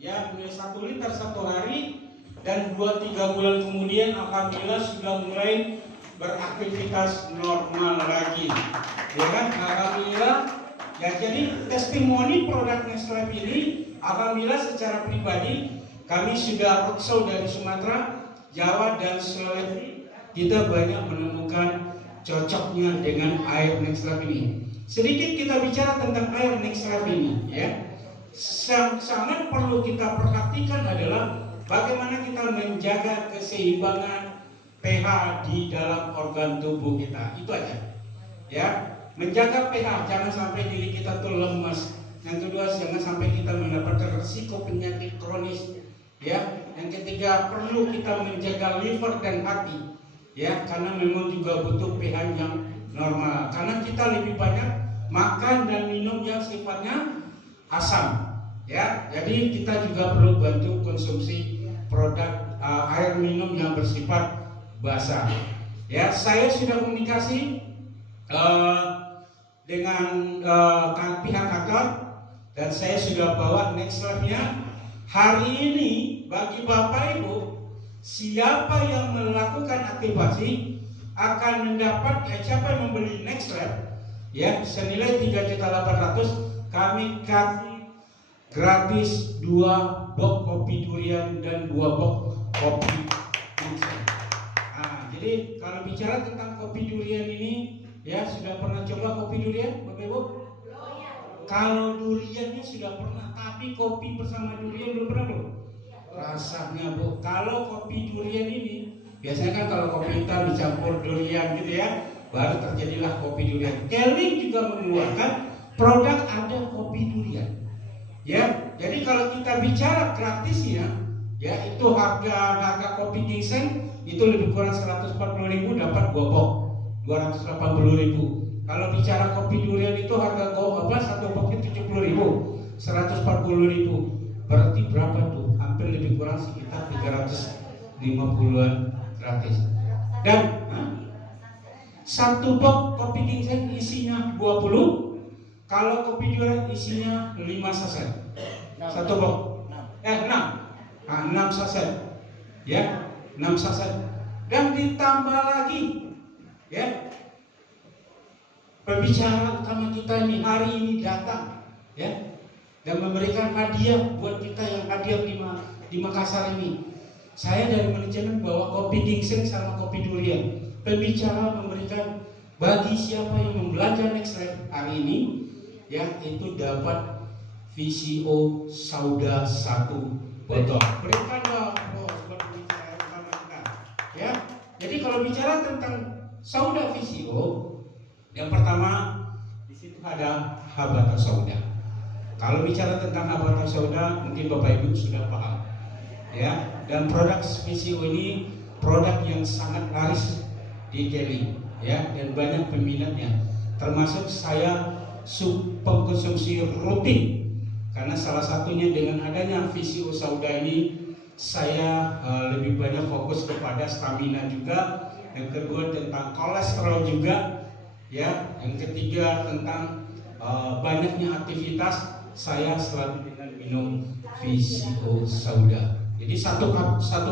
ya, 1 liter satu hari, dan 2-3 bulan kemudian alhamdulillah sudah mulai beraktivitas normal lagi, ya kan? Alhamdulillah. Ya, jadi testimoni produk Next Life ini, alhamdulillah secara pribadi kami sudah roadshow dari Sumatera, Jawa, dan Sulawesi. Kita banyak menemukan cocoknya dengan air Next Life ini. Sedikit kita bicara tentang air Next Life ini, ya. Sangat perlu kita perhatikan adalah bagaimana kita menjaga keseimbangan pH di dalam organ tubuh kita. Itu aja, ya. Menjaga pH, jangan sampai diri kita tuh lemas. Yang kedua, jangan sampai kita mendapatkan risiko penyakit kronis, ya. Yang ketiga, perlu kita menjaga liver dan hati, ya, karena memang juga butuh pH yang normal. Karena kita lebih banyak makan dan minum yang sifatnya asam, ya. Jadi kita juga perlu bantu konsumsi produk air minum yang bersifat basah. Ya, saya sudah komunikasi dengan pihak kantor, dan saya sudah bawa Next Life-nya. Hari ini bagi Bapak Ibu, siapa yang melakukan aktivasi akan mendapat, siapa yang membeli Next Life, ya, senilai 3.800.000, kami kasih gratis 2 box kopi durian dan 2 box kopi ginseng. Nah, jadi kalau bicara tentang kopi durian ini, ya, sudah pernah coba kopi durian, Bapak Ibu? Kalau duriannya sudah pernah, tapi kopi bersama durian belum pernah, belum? Rasanya, Bu, kalau kopi durian ini, biasanya kan kalau kopi hitam dicampur durian gitu ya, baru terjadilah kopi durian. Keling juga mengeluarkan produk ada kopi durian, ya. Jadi kalau kita bicara gratisnya, ya, itu harga kopi ginseng itu lebih kurang 140.000 dapat 2 box 280.000. Kalau bicara kopi durian itu harga satu boxnya 70.000, 140.000. Berarti berapa tuh? Hampir lebih kurang sekitar 350-an gratis. Dan satu box kopi ginseng isinya 20. Kalau kopi durian isinya 5 saset. Satu box 6 saset. Ya, 6 saset. Dan ditambah lagi, ya, pembicara utama kita ini hari ini datang, ya, dan memberikan hadiah buat kita yang hadir di Makassar ini. Saya dari manajemen bawa kopi ginseng sama kopi durian. Pembicara memberikan bagi siapa yang membelanja Next Life hari ini, ya, itu dapat VCO Sauda 1 botol. Berikan dong buat pembicara utama kita, ya. Jadi kalau bicara tentang Sauda VCO, yang pertama di situ ada Habata Sauda. Kalau bicara tentang Habata Sauda, mungkin Bapak Ibu sudah paham, ya. Dan produk VCO ini produk yang sangat laris di Keling, ya, dan banyak peminatnya. Termasuk saya pengkonsumsi rutin, karena salah satunya dengan adanya VCO Sauda ini saya lebih banyak fokus kepada stamina juga. Yang kedua tentang kolesterol juga, ya. Yang ketiga tentang banyaknya aktivitas, saya selalu dengan minum VCO Sauda. Jadi satu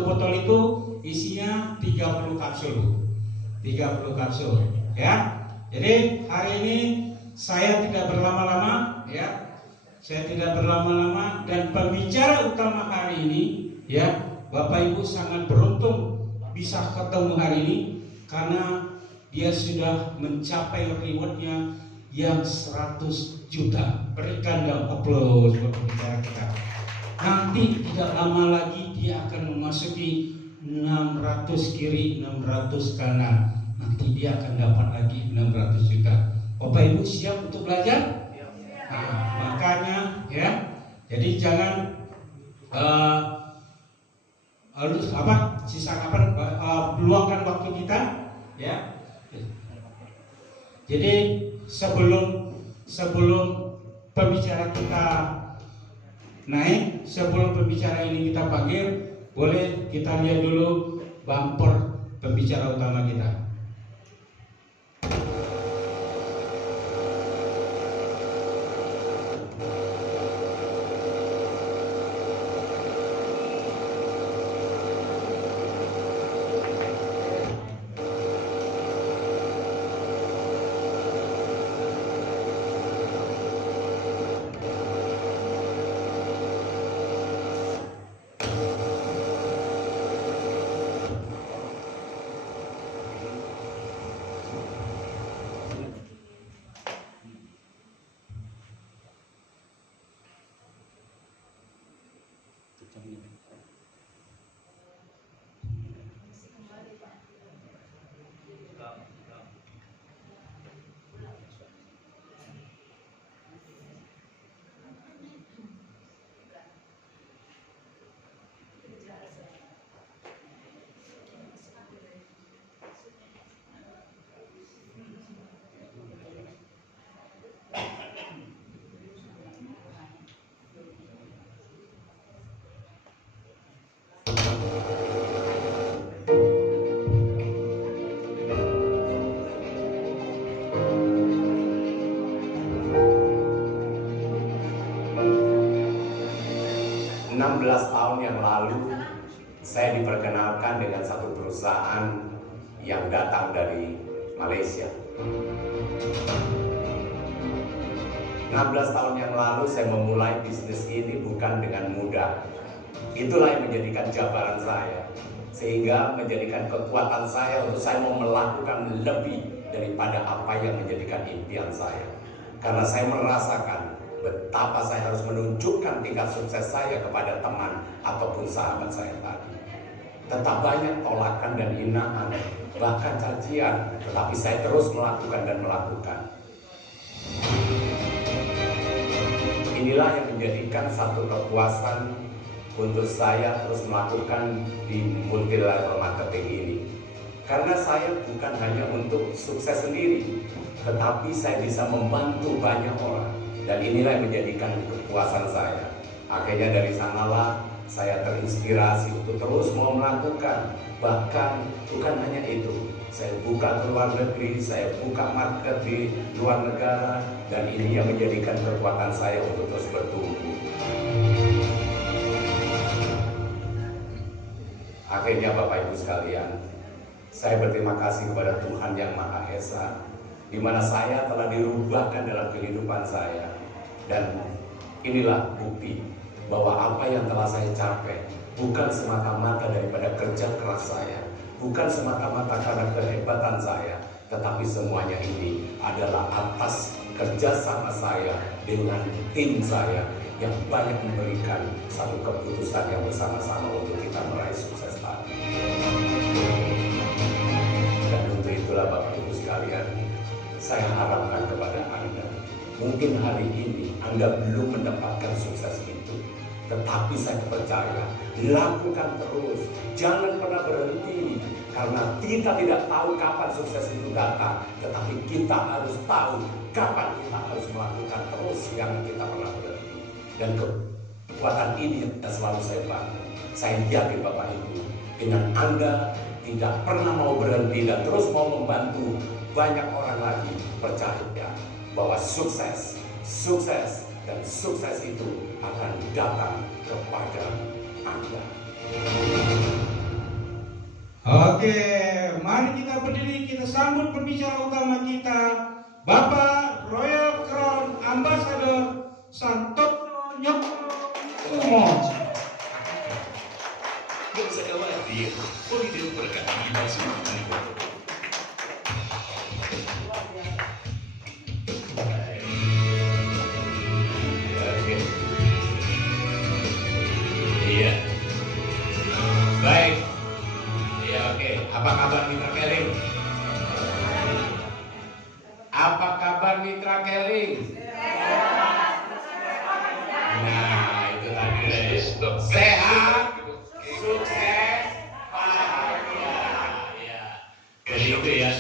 botol itu isinya 30 kapsul, 30 kapsul, ya. Jadi hari ini saya tidak berlama-lama, ya. Saya tidak berlama-lama, dan pembicara utama hari ini, ya, Bapak Ibu sangat beruntung bisa ketemu hari ini karena dia sudah mencapai rewardnya yang 100 juta. Berikan dong aplaus buat pembicara kita. Nanti tidak lama lagi dia akan memasuki 600 kiri, 600 kanan. Nanti dia akan dapat lagi 600 juta. Bapak Ibu siap untuk belajar? Nah, makanya, ya, jadi jangan luangkan waktu kita, ya. Jadi sebelum pembicara kita naik, sebelum pembicara ini kita panggil, boleh kita lihat dulu bumper pembicara utama kita. ini. Tahun yang lalu saya diperkenalkan dengan satu perusahaan yang datang dari Malaysia. 16 tahun yang lalu saya memulai bisnis ini bukan dengan mudah. Itulah yang menjadikan jabaran saya, sehingga menjadikan kekuatan saya untuk saya mau melakukan lebih daripada apa yang menjadikan impian saya. Karena saya merasakan betapa saya harus menunjukkan tingkat sukses saya kepada teman ataupun sahabat saya tadi. Tetap banyak tolakan dan hinaan, bahkan cacian, tetapi saya terus melakukan dan melakukan. Inilah yang menjadikan satu kepuasan untuk saya terus melakukan di multi level marketing ini. Karena saya bukan hanya untuk sukses sendiri, tetapi saya bisa membantu banyak orang. Dan inilah yang menjadikan kepuasan saya. Akhirnya dari sanalah saya terinspirasi untuk terus mau melakukan. Bahkan bukan hanya itu, saya buka ke luar negeri, saya buka market di luar negara. Dan ini yang menjadikan kekuatan saya untuk terus bertumbuh. Akhirnya Bapak Ibu sekalian, saya berterima kasih kepada Tuhan Yang Maha Esa, di mana saya telah dirubahkan dalam kehidupan saya. Dan inilah bukti bahwa apa yang telah saya capai bukan semata-mata daripada kerja keras saya, bukan semata-mata karena kehebatan saya, tetapi semuanya ini adalah atas kerjasama saya dengan tim saya yang banyak memberikan satu keputusan yang bersama-sama untuk kita meraih sukses tadi. Dan untuk itulah Bapak Ibu sekalian, saya harapkan kepada Anda, mungkin hari ini Anda belum mendapatkan sukses itu, tetapi saya percaya, lakukan terus, jangan pernah berhenti. Karena kita tidak tahu kapan sukses itu datang, tetapi kita harus tahu kapan kita harus melakukan terus, yang kita pernah berhenti. Dan kekuatan ini yang selalu saya bangun. Saya yakin Bapak Ibu, dengan Anda tidak pernah mau berhenti dan terus mau membantu banyak orang lagi, percaya bahwa sukses dan sukses itu akan datang kepada Anda. Oke, mari kita berdiri, kita sambut pembicara utama kita, Bapak Royal Crown Ambassador Santoso Nyokro Sumo. Gak usah khawatir, Holiday berkati kita semua. Iya. Baik. Iya, oke. Apa kabar Mitra Keling? Apa kabar Mitra Keling? Nah, itu tadi. Sehat, sukses, bahagia. Ya. Jadi itu ya.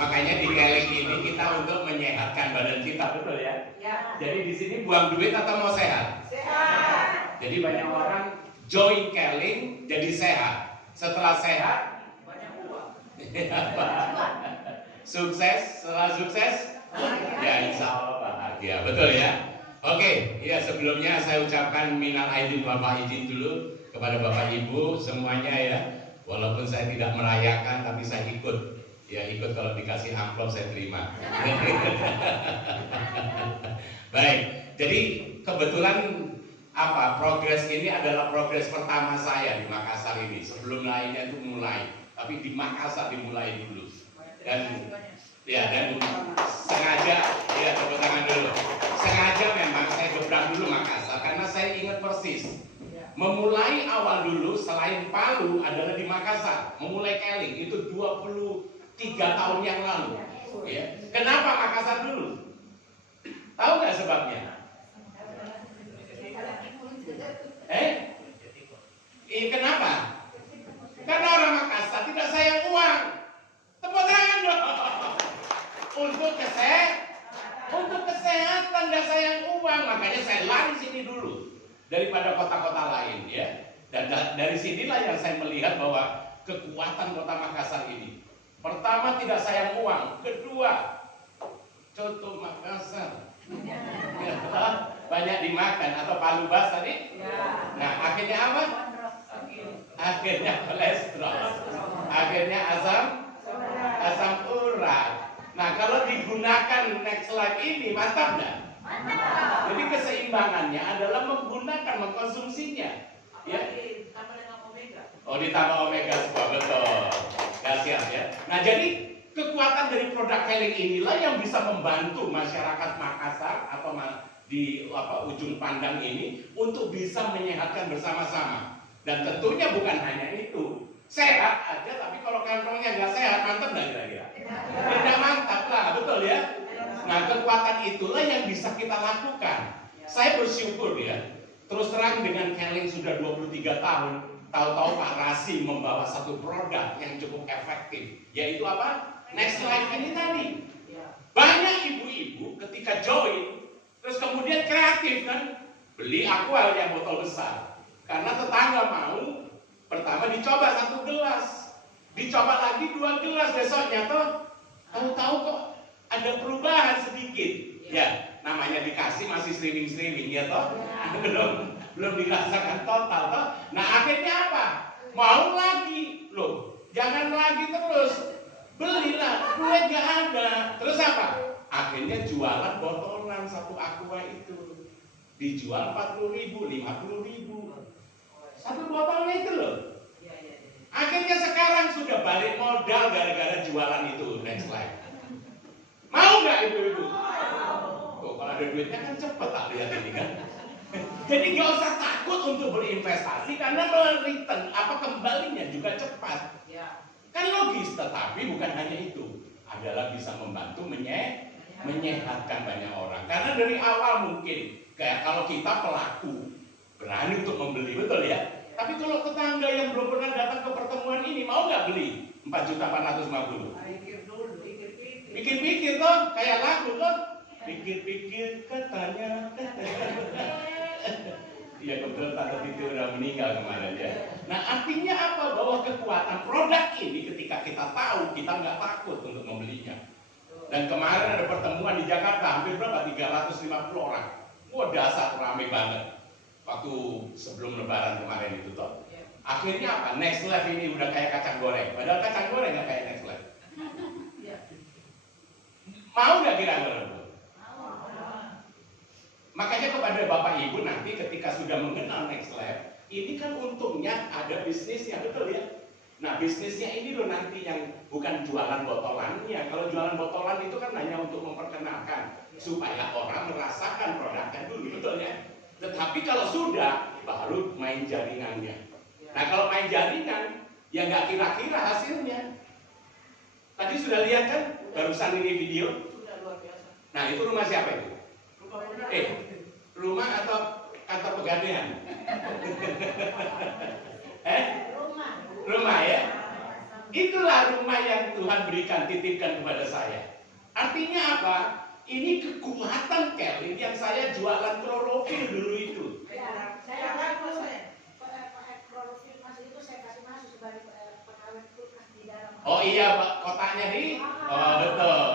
Makanya di Keling ini kita untuk menyehatkan badan kita, betul ya? Jadi di sini buang duit atau mau sehat? Sehat. Jadi banyak orang join Keling jadi sehat. Setelah sehat banyak uang. Sukses, setelah sukses ya insya Allah bahagia, betul ya? Oke, ya sebelumnya saya ucapkan minal aidin wal faizin dulu kepada Bapak Ibu semuanya ya. Walaupun saya tidak merayakan tapi saya ikut. Ya ikut, kalau dikasih amplop saya terima. Baik, jadi kebetulan progres ini adalah progres pertama saya di Makassar ini. Sebelum lainnya itu mulai, tapi di Makassar dimulai dulu. Dan sengaja, ya tepuk tangan dulu. Sengaja memang saya gebrak dulu Makassar karena saya ingat persis Memulai awal dulu selain Palu adalah di Makassar. Memulai Keling itu 23 tahun yang lalu. Ya. Kenapa Makassar dulu? Tahu nggak sebabnya? Kenapa? Karena orang Makassar tidak sayang uang. Tepuk tangan dong. Untuk kesehatan nggak sayang uang, makanya saya lari sini dulu daripada kota-kota lain ya. Dan dari sinilah yang saya melihat bahwa kekuatan kota Makassar ini. Pertama tidak sayang uang, kedua coto Makassar. Ya, banyak dimakan atau palu bas tadi. Nah akhirnya apa? Akhirnya kolesterol, akhirnya asam urat. Nah kalau digunakan Next Life ini mantap nggak? Mantap. Jadi keseimbangannya adalah mengkonsumsinya. Ya. Oh ditambah omega semua betul. Kasihan ya. Nah jadi kekuatan dari produk Keling inilah yang bisa membantu masyarakat Makassar atau di ujung pandang ini untuk bisa menyehatkan bersama-sama. Dan tentunya bukan hanya itu, sehat aja tapi kalau kantongnya nggak sehat, mantap nggak kira-kira? Tidak mantap lah, betul ya? Nah kekuatan itulah yang bisa kita lakukan. Saya bersyukur ya, terus terang dengan Keling sudah 23 tahun, tahu-tahu Pak Rasi membawa satu produk yang cukup efektif, yaitu apa? Next Life ini tadi. Banyak ibu-ibu ketika join, terus kemudian kreatif kan, beli Aqua yang botol besar. Karena tetangga mau, pertama dicoba 1 gelas, dicoba lagi 2 gelas, besoknya toh tahu-tahu kok ada perubahan sedikit. Ya, namanya dikasih masih streaming ya toh, belum dirasakan total toh. Nah akhirnya apa? Mau lagi, loh, jangan lagi terus, belilah, duit gak ada. Terus apa? Akhirnya jualan botolan 1 Aqua itu, dijual 40.000, 50.000. 1 botolnya itu loh. Akhirnya sekarang sudah balik modal gara-gara jualan itu Next Life. Mau nggak ibu-ibu? Tuh kalau ada duitnya kan cepet tak lihat ini kan. Jadi nggak usah takut untuk berinvestasi karena return kembalinya juga cepat. Kan logis, tetapi bukan hanya itu, adalah bisa membantu menyehatkan banyak orang. Karena dari awal mungkin kayak kalau kita pelaku berani untuk membeli, betul ya? Tapi kalau tetangga yang belum pernah datang ke pertemuan ini, mau nggak beli 4.450.000? Pikir-pikir toh, kayak lagu toh. Pikir-pikir katanya. Iya kebetulan tante Titi udah meninggal kemarin ya. Nah artinya apa? Bahwa kekuatan produk ini ketika kita tahu, kita nggak takut untuk membelinya. Dan kemarin ada pertemuan di Jakarta, hampir berapa? 350 orang. Wah dasar rame banget. Waktu sebelum lebaran kemarin itu toh. Akhirnya apa? Next Life ini udah kayak kacang goreng. Padahal kacang goreng nggak kayak Next Life. Mau nggak kira-kira? Makanya kepada Bapak Ibu nanti ketika sudah mengenal Next Life, ini kan untungnya ada bisnisnya, betul ya? Nah bisnisnya ini loh nanti yang bukan jualan botolannya. Kalau jualan botolan itu kan hanya untuk memperkenalkan supaya orang merasakan produknya dulu, betul ya? Tetapi kalau sudah, baru main jaringannya. Nah kalau main jaringan, ya nggak kira-kira hasilnya. Tadi sudah lihat kan, barusan ini video. Nah itu rumah siapa itu? Rumah atau kantor pegadaian? Rumah ya? Itulah rumah yang Tuhan berikan, titipkan kepada saya. Artinya apa? Ini kekuatan Keling yang saya jualan klorofil dulu itu. Saya klorofil mas itu saya kasih masuk sebagai pengawet kulkas di dalam. Oh iya, kotaknya di? Oh betul.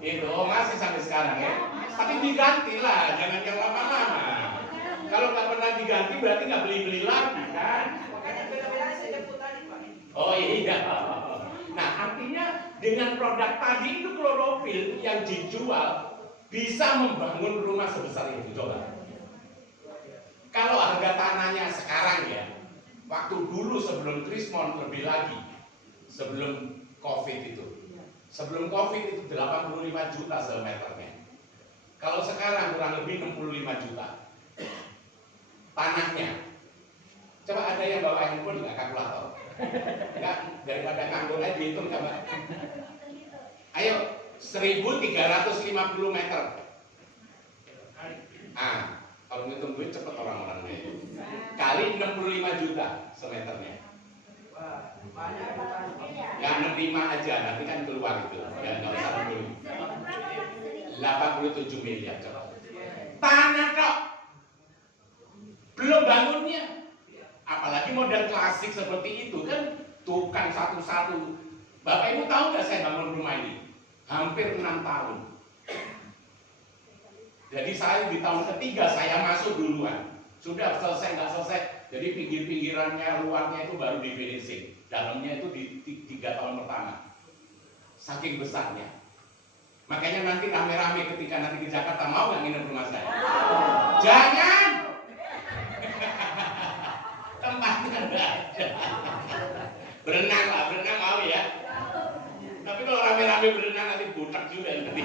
Itu masih sampai sekarang ya. Tapi diganti lah, jangan yang lama-lama. Kalau nggak pernah diganti berarti nggak beli-beli lagi kan? Makanya beda-beda saya jemput tadi Pak. Oh iya. Nah artinya dengan produk tadi itu klorofil yang dijual bisa membangun rumah sebesar itu. Coba. Kalau harga tanahnya sekarang ya, waktu dulu sebelum Trismon lebih lagi, sebelum Covid itu. Sebelum Covid itu 85 juta semeternya. Kalau sekarang kurang lebih 65 juta. Tanahnya. handphone nggak kalkulator? Nggak, daripada nganggur aja dihitung coba. Ayo, 1.350 meter. Kalau ngitung duit cepet orang-orangnya. Kali 65 juta semeternya. Ya 65 aja, nanti kan keluar itu. Ya nggak usah 87 miliar coba. Tanah kok. Belum bangunnya. Apalagi model klasik seperti itu kan tukang satu-satu. Bapak Ibu tahu nggak saya bangun rumah ini? Hampir 6 tahun. Jadi saya di tahun ketiga saya masuk duluan. Sudah selesai nggak selesai. Jadi pinggir-pinggirannya, luarnya itu baru di finishing. Dalamnya itu di 3 tahun pertama. Saking besarnya. Makanya nanti rame-rame ketika nanti ke Jakarta mau nggak nginep rumah saya? Jangan. Tempatnya nggak ada. Berenang lah, berenang mau ya. Tapi kalau rame-rame berenang nanti butak juga nanti.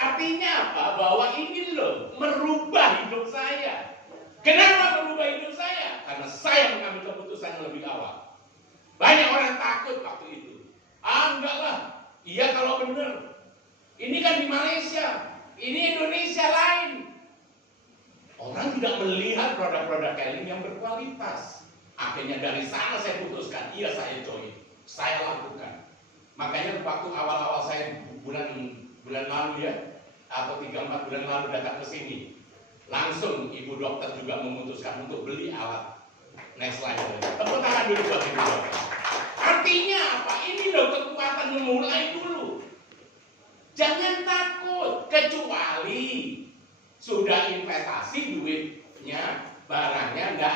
Artinya apa? Bahwa ini loh merubah hidup saya. Kenapa merubah hidup saya? Karena saya mengambil keputusan yang lebih awal. Banyak orang takut waktu itu. Enggak lah. Iya kalau benar. Ini kan di Malaysia. Ini Indonesia lain. Orang tidak melihat produk-produk Keling yang berkualitas. Akhirnya dari sana saya putuskan, iya saya join. Saya lakukan. Makanya waktu awal-awal saya bulan lalu ya, atau 3-4 bulan lalu datang ke sini, langsung ibu dokter juga memutuskan untuk beli alat Next Life. Tepuk tangan dulu buat ibu dokter. Artinya apa? Ini loh kekuatan memulai dulu. Jangan takut, kecuali sudah investasi duitnya, barangnya enggak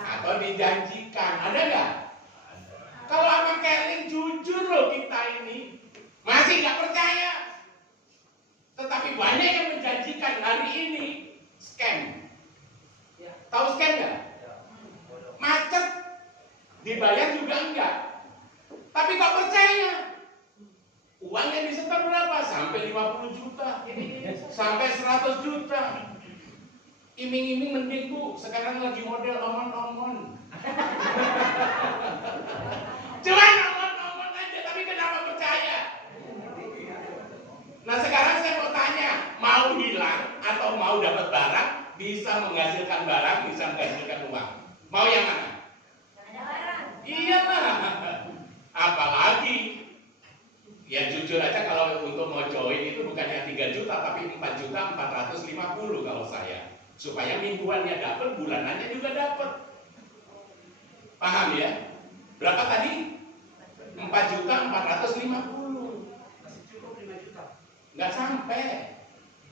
atau dijanjikan. Ada enggak? Kalau Abang Keling jujur loh kita ini masih nggak percaya. Tetapi banyak yang menjanjikan hari ini scam. Tahu scam nggak? Macet, dibayar juga enggak. Tapi kok percaya? Uang yang disetor berapa? Sampai 50 juta, sampai 100 juta. Iming-iming mending Bu, sekarang lagi model omon-omon. Cuman omon-omon aja, tapi kenapa percaya? Nah sekarang saya mau tanya, mau hilang atau mau dapat barang, bisa menghasilkan barang, bisa menghasilkan uang. Mau yang mana? Iya lah. Apalagi ya jujur aja kalau untuk mau join itu bukannya 3 juta tapi 4.450.000 kalau saya. Supaya mingguannya dapat, bulanannya juga dapat. Paham ya? Berapa tadi? 4.450.000. Masih cukup 5 juta. Nggak sampai.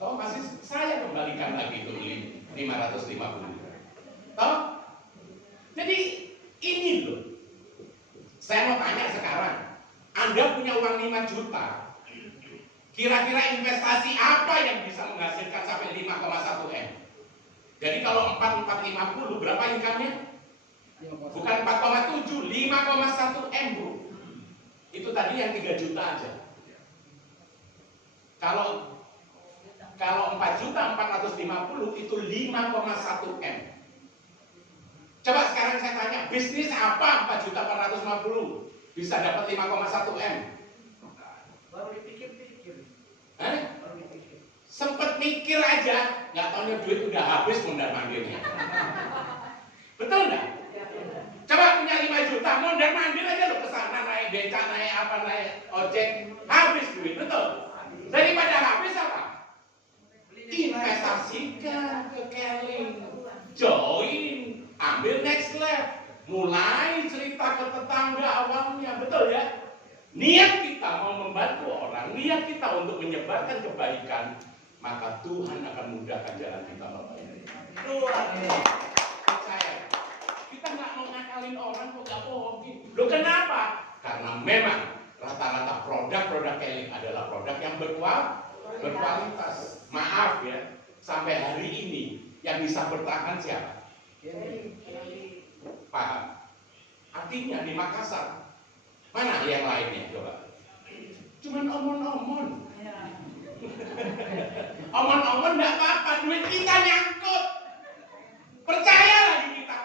Toh masih saya kembalikan lagi ke 550. Toh? Jadi ini loh. Saya mau tanya sekarang. Anda punya uang 5 juta. Kira-kira investasi apa yang bisa menghasilkan sampai 5,1 M? Jadi kalau 4.450 berapa income-nya? Bukan 4,7, 5,1 M Bu. Itu tadi yang 3 juta aja. Kalau 4.450.000 itu 5,1 M. Coba sekarang saya tanya, bisnis apa 4.450.000 bisa dapat 5,1 M? Baru dipikir-pikir. Baru dipikir. Sempet mikir aja, nggak taunya duit udah habis mondar mandirnya. Betul nggak? Coba punya 5 juta, mondar mandir aja lo kesana naik beca, naik apa, naik ojek, habis duit, betul? Daripada habis apa? Investasikan ke Keling, join, ambil Next Life, mulai cerita ke tetangga awalnya, betul ya? Niat kita mau membantu orang, niat kita untuk menyebarkan kebaikan, maka Tuhan akan mudahkan jalan kita, Bapak Ibu. Tuhan, percaya. Kita nggak mau ngakalin orang kok nggak bohong. Loh kenapa? Karena memang rata-rata produk-produk Keling adalah produk yang berkualitas. Maaf ya, sampai hari ini yang bisa bertahan siapa? Paham? Artinya di Makassar, mana yang lainnya coba? Cuman omon-omon. Omon-omon nggak apa-apa, duit kita nyangkut. Percaya lagi kita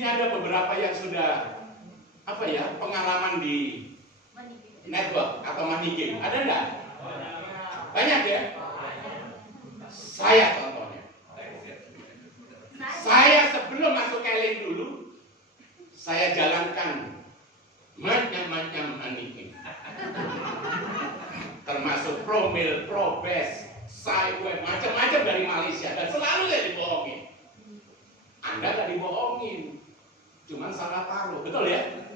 sini ada beberapa yang sudah pengalaman di network atau money game. Ada enggak? Banyak ya? Saya contohnya. Saya sebelum masuk Kelly dulu, saya jalankan macam-macam money game. Termasuk Promil, Probes, Sideway, macam-macam dari Malaysia. Dan selalu saya dibohongin. Anda gak dibohongin, cuman salah taruh, betul ya?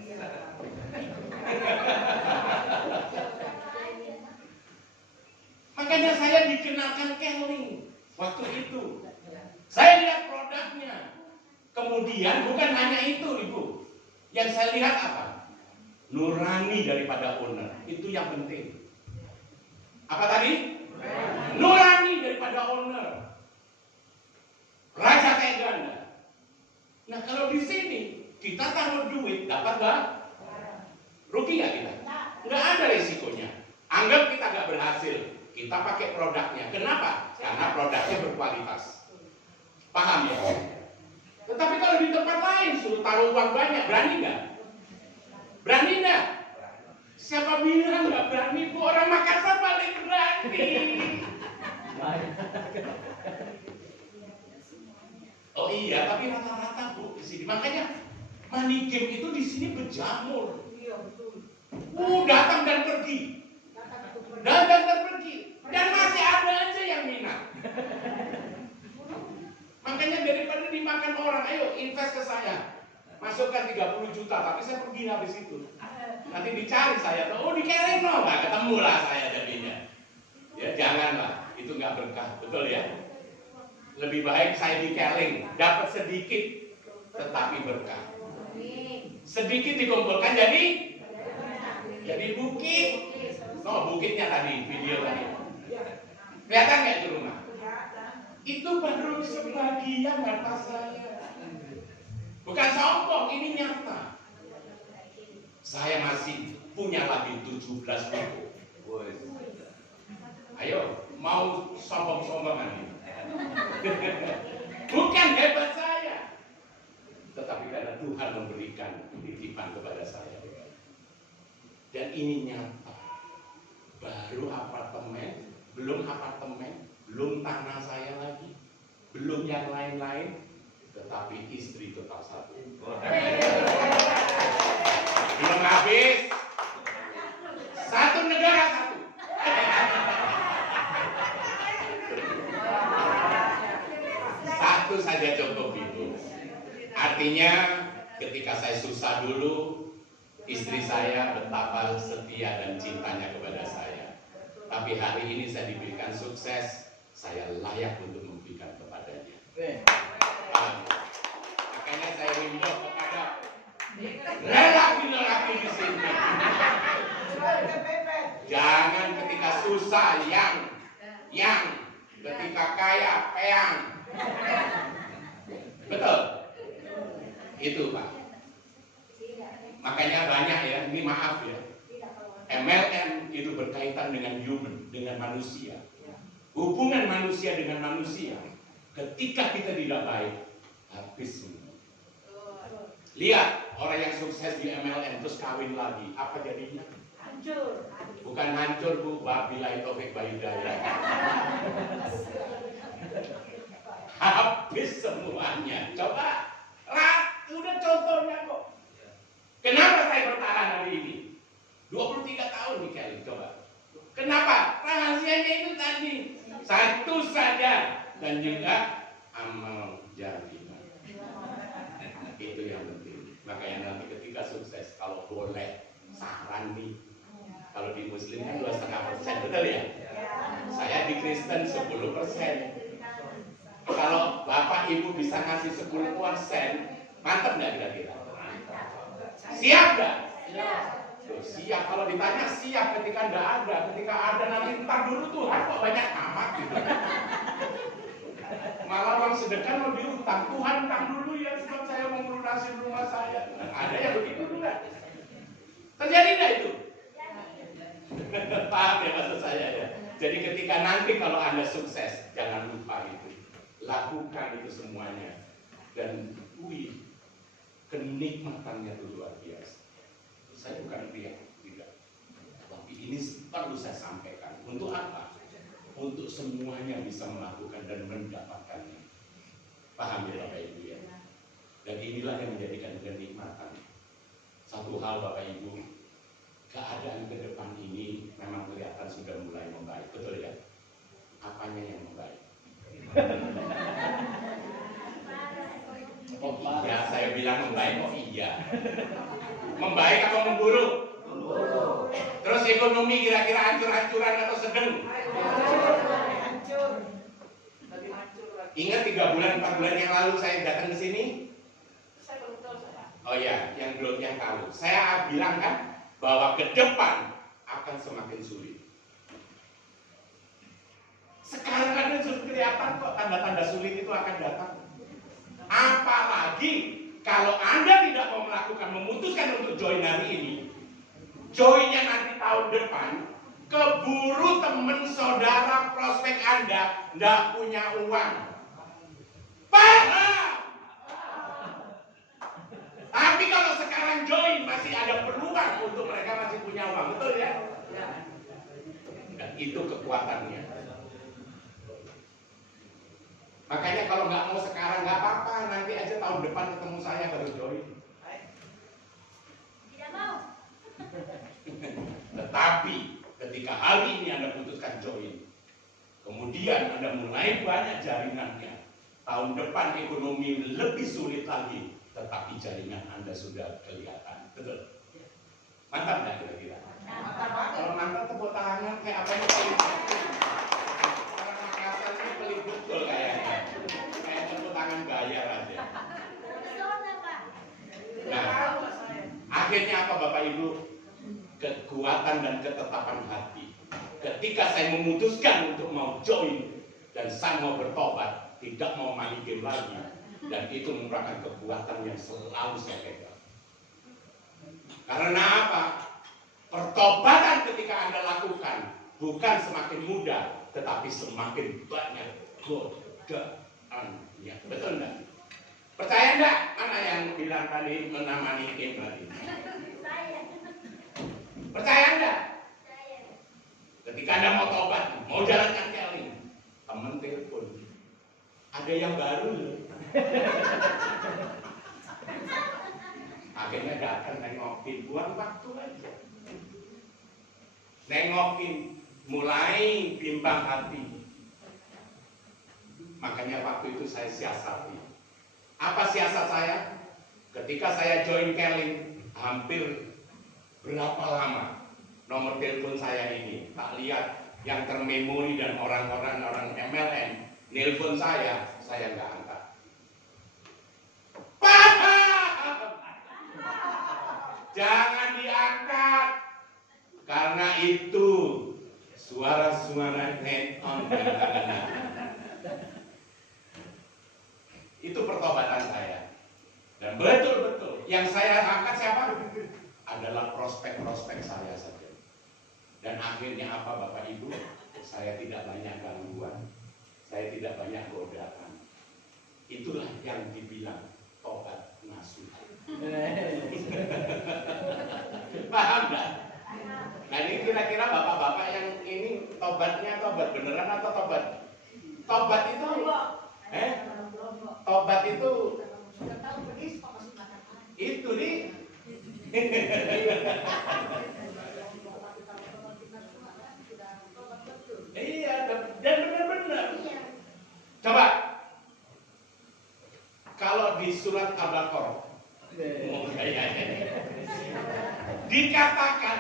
Makanya saya dikenalkan Kelly waktu itu. Saya lihat produknya. Kemudian bukan hanya itu, Ibu. Yang saya lihat apa? Nurani daripada owner. Itu yang penting. Apa tadi? Nurani daripada owner. Raja kayak ganda. Nah kalau di sini kita taruh duit dapat gak? Rugi gak kita? Nggak ada risikonya. Anggap kita nggak berhasil, kita pakai produknya. Kenapa? Karena produknya berkualitas. Paham ya? Tetapi kalau di tempat lain suruh taruh uang banyak, berani nggak? Berani nggak? Siapa bilang nggak berani? Bu, orang Makassar paling berani. Oh iya, tapi rata-rata Bu di sini. Makanya money game itu di sini berjamur. Datang dan pergi. Datang dan pergi. Dan masih ada aja yang minat. Makanya daripada dimakan orang, ayo invest ke saya. Masukkan 30 juta, tapi saya pergi habis itu. Nanti dicari saya, oh di Kelly loh, nggak ketemu lah saya jadinya. Ya janganlah, itu nggak berkah, betul ya? Lebih baik saya di Kelly, dapat sedikit, tetapi berkah. Sedikit dikumpulkan jadi bukit. Oh bukitnya tadi, video tadi. Kelihatan nggak di rumah? Itu baru sebagian harta saya. Bukan sombong, ini nyata. Saya masih punya lagi 17 buku. Ayo, mau sombong-sombongan ini? Bukan hebat saya, tetapi karena Tuhan memberikan titipan kepada saya. Dan ini nyata. Baru apartemen, belum tanah saya lagi, belum yang lain-lain, tetapi istri tetap satu. Belum habis, satu negara satu. Satu saja cukup Ibu. Artinya ketika saya susah dulu, istri saya betapa setia dan cintanya kepada saya. Tapi hari ini saya diberikan sukses, saya layak untuk memberikan kepadanya. Makanya saya himbau kepada lelaki-lelaki di sini. Jangan ketika susah yang ketika kaya peang. Betul? Itu Pak. Makanya banyak ya, ini maaf ya. MLM itu berkaitan dengan human, dengan manusia. Hubungan manusia dengan manusia. Ketika kita tidak baik, habis semua. Lihat orang yang sukses di MLM terus kawin lagi, apa jadinya? Hancur. Bukan hancur Bu, wabillahi taufik wal hidayah. Habis semuanya. Coba, udah contohnya kok. Kenapa saya bertahan hari ini? 23 tahun nih Kelly, coba. Kenapa? Rahasianya itu tadi. Satu saja. Dan juga amal jariah. Itu yang penting. Makanya nanti ketika sukses, kalau boleh saran nih. Kalau di Muslim kan 2,5%, betul ya? Saya di Kristen 10%. Kalau Bapak Ibu bisa ngasih 10%, mantap nggak kira-kira? Siap nggak? Siap. Kalau ditanya siap ketika nggak ada, ketika ada nanti entar dulu Tuhan kok banyak amat gitu. Malah orang sedekah mau diutang, Tuhan utang dulu ya sebab saya mau melunasi rumah saya. Ada yang begitu juga. Terjadi nggak itu? Paham ya maksud saya ya. Jadi ketika nanti kalau Anda sukses, jangan lupa itu. Lakukan itu semuanya. Dan kenikmatannya itu luar biasa. Saya bukan pria, tidak. Tapi ini perlu saya sampaikan. Untuk apa? Untuk semuanya bisa melakukan dan mendapatkannya. Paham ya Bapak Ibu ya? Dan inilah yang menjadikan kenikmatan. Satu hal Bapak Ibu, keadaan ke depan ini memang kelihatan sudah mulai membaik, betul ya? Apanya yang membaik? Oh iya, saya bilang membaik, oh iya. Membaik apa memburuk? Terus ekonomi kira-kira hancur-hancuran atau sedang? Ingat 3 bulan, 4 bulan yang lalu saya datang ke sini? Oh ya, yang belum yang tahu. Saya bilang kan bahwa ke depan akan semakin sulit. Sekarang ada sudah kelihatan kok tanda-tanda sulit itu akan datang. Apalagi kalau Anda tidak mau memutuskan untuk join hari ini, joinnya nanti tahun depan, keburu teman saudara prospek Anda nggak punya uang. Paham? Tapi kalau sekarang join masih ada peluang untuk mereka masih punya uang, betul ya? Dan itu kekuatannya. Makanya kalau nggak mau sekarang nggak apa-apa, nanti aja tahun depan ketemu saya baru join. Tidak mau. Tetapi ketika hari ini Anda putuskan join, kemudian Anda mulai banyak jaringannya, tahun depan ekonomi lebih sulit lagi, tetapi jaringan Anda sudah kelihatan, betul? Mantap nggak kira-kira? Kalau mantap tepuk tangan kayak apa yang paling orang Makassar ini paling betul kayaknya, kayak tepuk tangan bayar aja. Nah, akhirnya apa Bapak Ibu? Kekuatan dan ketetapan hati. Ketika saya memutuskan untuk mau join dan saya mau bertobat, tidak mau main game lagi, dan itu merupakan kekuatan yang selalu saya pegang. Karena apa? Pertobatan ketika Anda lakukan bukan semakin mudah, tetapi semakin banyak godaannya. Betul enggak? Percaya enggak? Mana yang bilang tadi menamani game tadi? Percaya enggak? Ketika Anda mau tobat, mau jalankan Kelly, teman telepon. Ada yang baru loh. Akhirnya datang nengokin, buang waktu aja. Nengokin, mulai bimbang hati. Makanya waktu itu saya siasati. Apa siasat saya? Ketika saya join Kelly, hampir berapa lama nomor telepon saya ini tak lihat yang termemori dan orang MLM nelpon saya nggak angkat. Papa, jangan diangkat karena itu suara-suara net on. Itu pertobatan saya. Dan betul-betul yang saya angkat siapa? Adalah prospek-prospek saya saja. Dan akhirnya apa Bapak Ibu? Saya tidak banyak gangguan. Saya tidak banyak godaan. Itulah yang dibilang tobat nasuh. Paham nggak? Nah ini kira-kira bapak-bapak yang ini tobatnya tobat beneran atau tobat? Tobat itu tobat itu itu nih. Iya, dan benar-benar. Coba kalau di surat Al-Baqarah dikatakan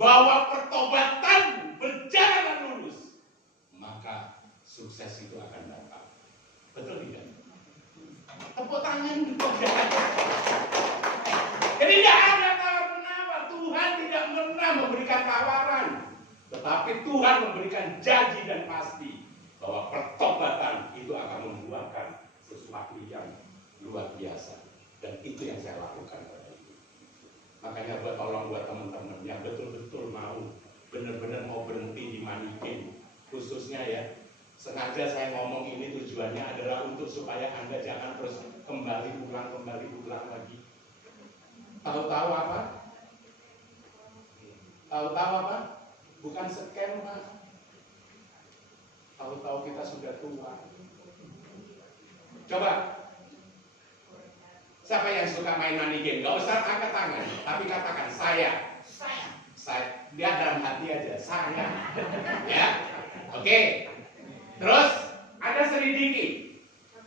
bahwa pertobatan berjalan lurus, maka sukses itu akan datang. Betul tidak? Tepuk tangan untuk jalan. Jadi tidak ada tawar-menawar. Tuhan tidak pernah memberikan tawaran, tetapi Tuhan memberikan janji dan pasti bahwa pertobatan itu akan membuahkan sesuatu yang luar biasa. Dan itu yang saya lakukan. Makanya tolong buat teman-teman yang betul-betul mau benar-benar mau berhenti di money game, khususnya ya, sengaja saya ngomong ini tujuannya adalah untuk supaya Anda jangan terus kembali kembali ulang lagi. Tahu-tahu apa? Tahu-tahu apa? Bukan scam, Pak. Tahu-tahu kita sudah tua. Coba, siapa yang suka main money game? Gak usah angkat tangan, tapi katakan saya. Dia dalam hati aja, saya. Ya, oke. Terus Anda selidiki,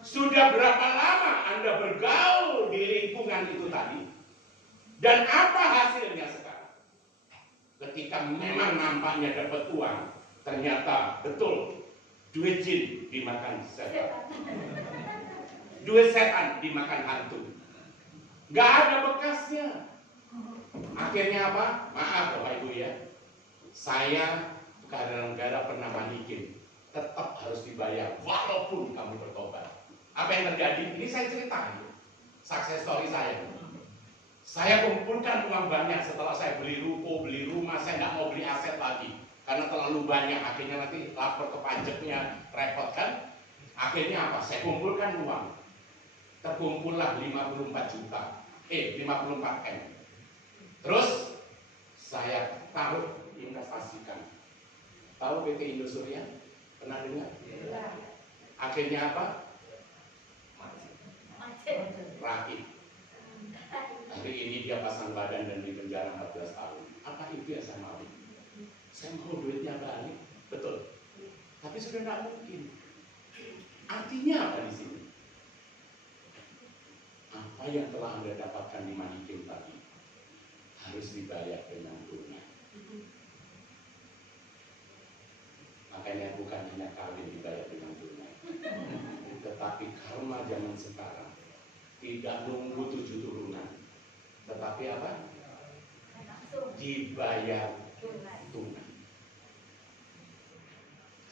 sudah berapa lama Anda bergaul di lingkungan itu tadi? Dan apa hasilnya sekarang? Ketika memang nampaknya dapat uang, ternyata betul duit jin dimakan setan. Duit setan dimakan hantu. Gak ada bekasnya. Akhirnya apa? Maaf Bapak Ibu ya. Saya kadang-kadang pernah manikin. Tetap harus dibayar walaupun kamu bertobat. Apa yang terjadi? Ini saya cerita. Success story saya. Saya kumpulkan uang banyak setelah saya beli ruko, beli rumah. Saya nggak mau beli aset lagi. Karena terlalu banyak. Akhirnya nanti lapor ke pajaknya repot kan. Akhirnya apa? Saya kumpulkan uang. Terkumpullah 54 juta. 54 M. Terus saya taruh investasikan. Tahu PT Indosuria? Pernah dengar? Akhirnya apa? Rakit. Hari ini dia pasang badan dan di penjara 14 tahun. Apa itu yang saya mau? Saya mau duitnya balik. Betul. Tapi sudah tidak mungkin. Artinya apa di sini? Apa yang telah Anda dapatkan di money game tadi harus dibayar dengan tunai. Makanya bukan hanya kawin dibayar dengan tunai, tetapi karma zaman sekarang tidak nunggu 7 turunan, tetapi apa? Dibayar tunai.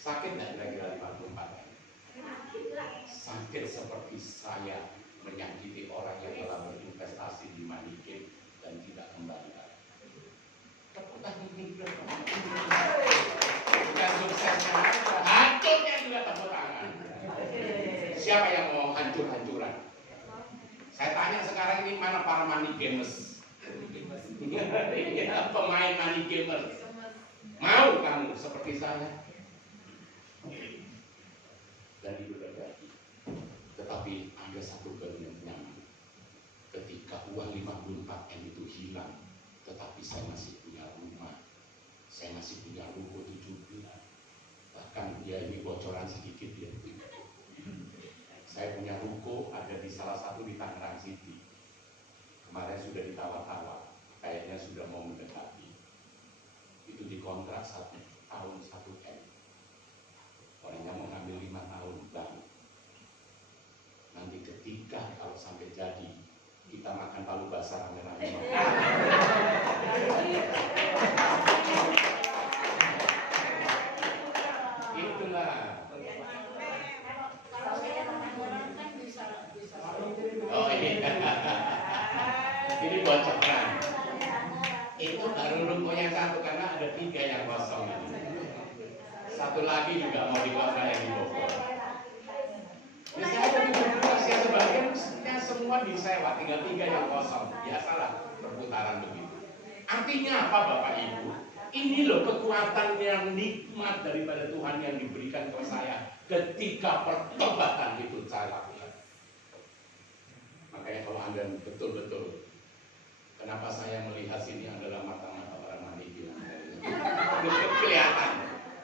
Sakit nggak kira-kira 54 hari? Sakit seperti saya menyakiti orang yang telah berinvestasi di money game dan tidak kembali. Tepuk tangan ini bukan suksesnya aja, hancurnya juga tepuk tangan. Siapa yang mau hancur-hancuran? Saya tanya sekarang ini mana para money gamers? Pemain money gamers. Mau kamu seperti saya? Dan itu terjadi. Tetapi ada satu kebenaran nyaman. Ketika uang 54 M itu hilang, tetapi saya masih punya rumah, saya masih punya ruko 7 bahkan ya ini bocoran sedikit ya. Saya punya ruko ada di salah satu di Tangerang City. Kemarin sudah ditawar-tawar, kayaknya sudah mau mendekati. Itu dikontrak 1 tahun 1 M. Orangnya mau ngambil 5 tahun bang. Nanti ketika kalau sampai jadi, kita makan palu basah rame-rame. Itulah. Oh ini bocoran. Itu baru ruko yang satu karena ada 3 yang kosong. Satu lagi juga mau dikontrak yang di Bogor. Ya saya ada 17 ya sebagian semua disewa, tinggal 3 yang kosong. Biasalah perputaran begitu. Artinya apa Bapak Ibu? Ini loh kekuatan yang nikmat daripada Tuhan yang diberikan kepada saya ketika pertobatan itu saya lakukan. Makanya kalau Anda betul-betul, kenapa saya melihat sini adalah mata-mata orang mandiri. Kelihatan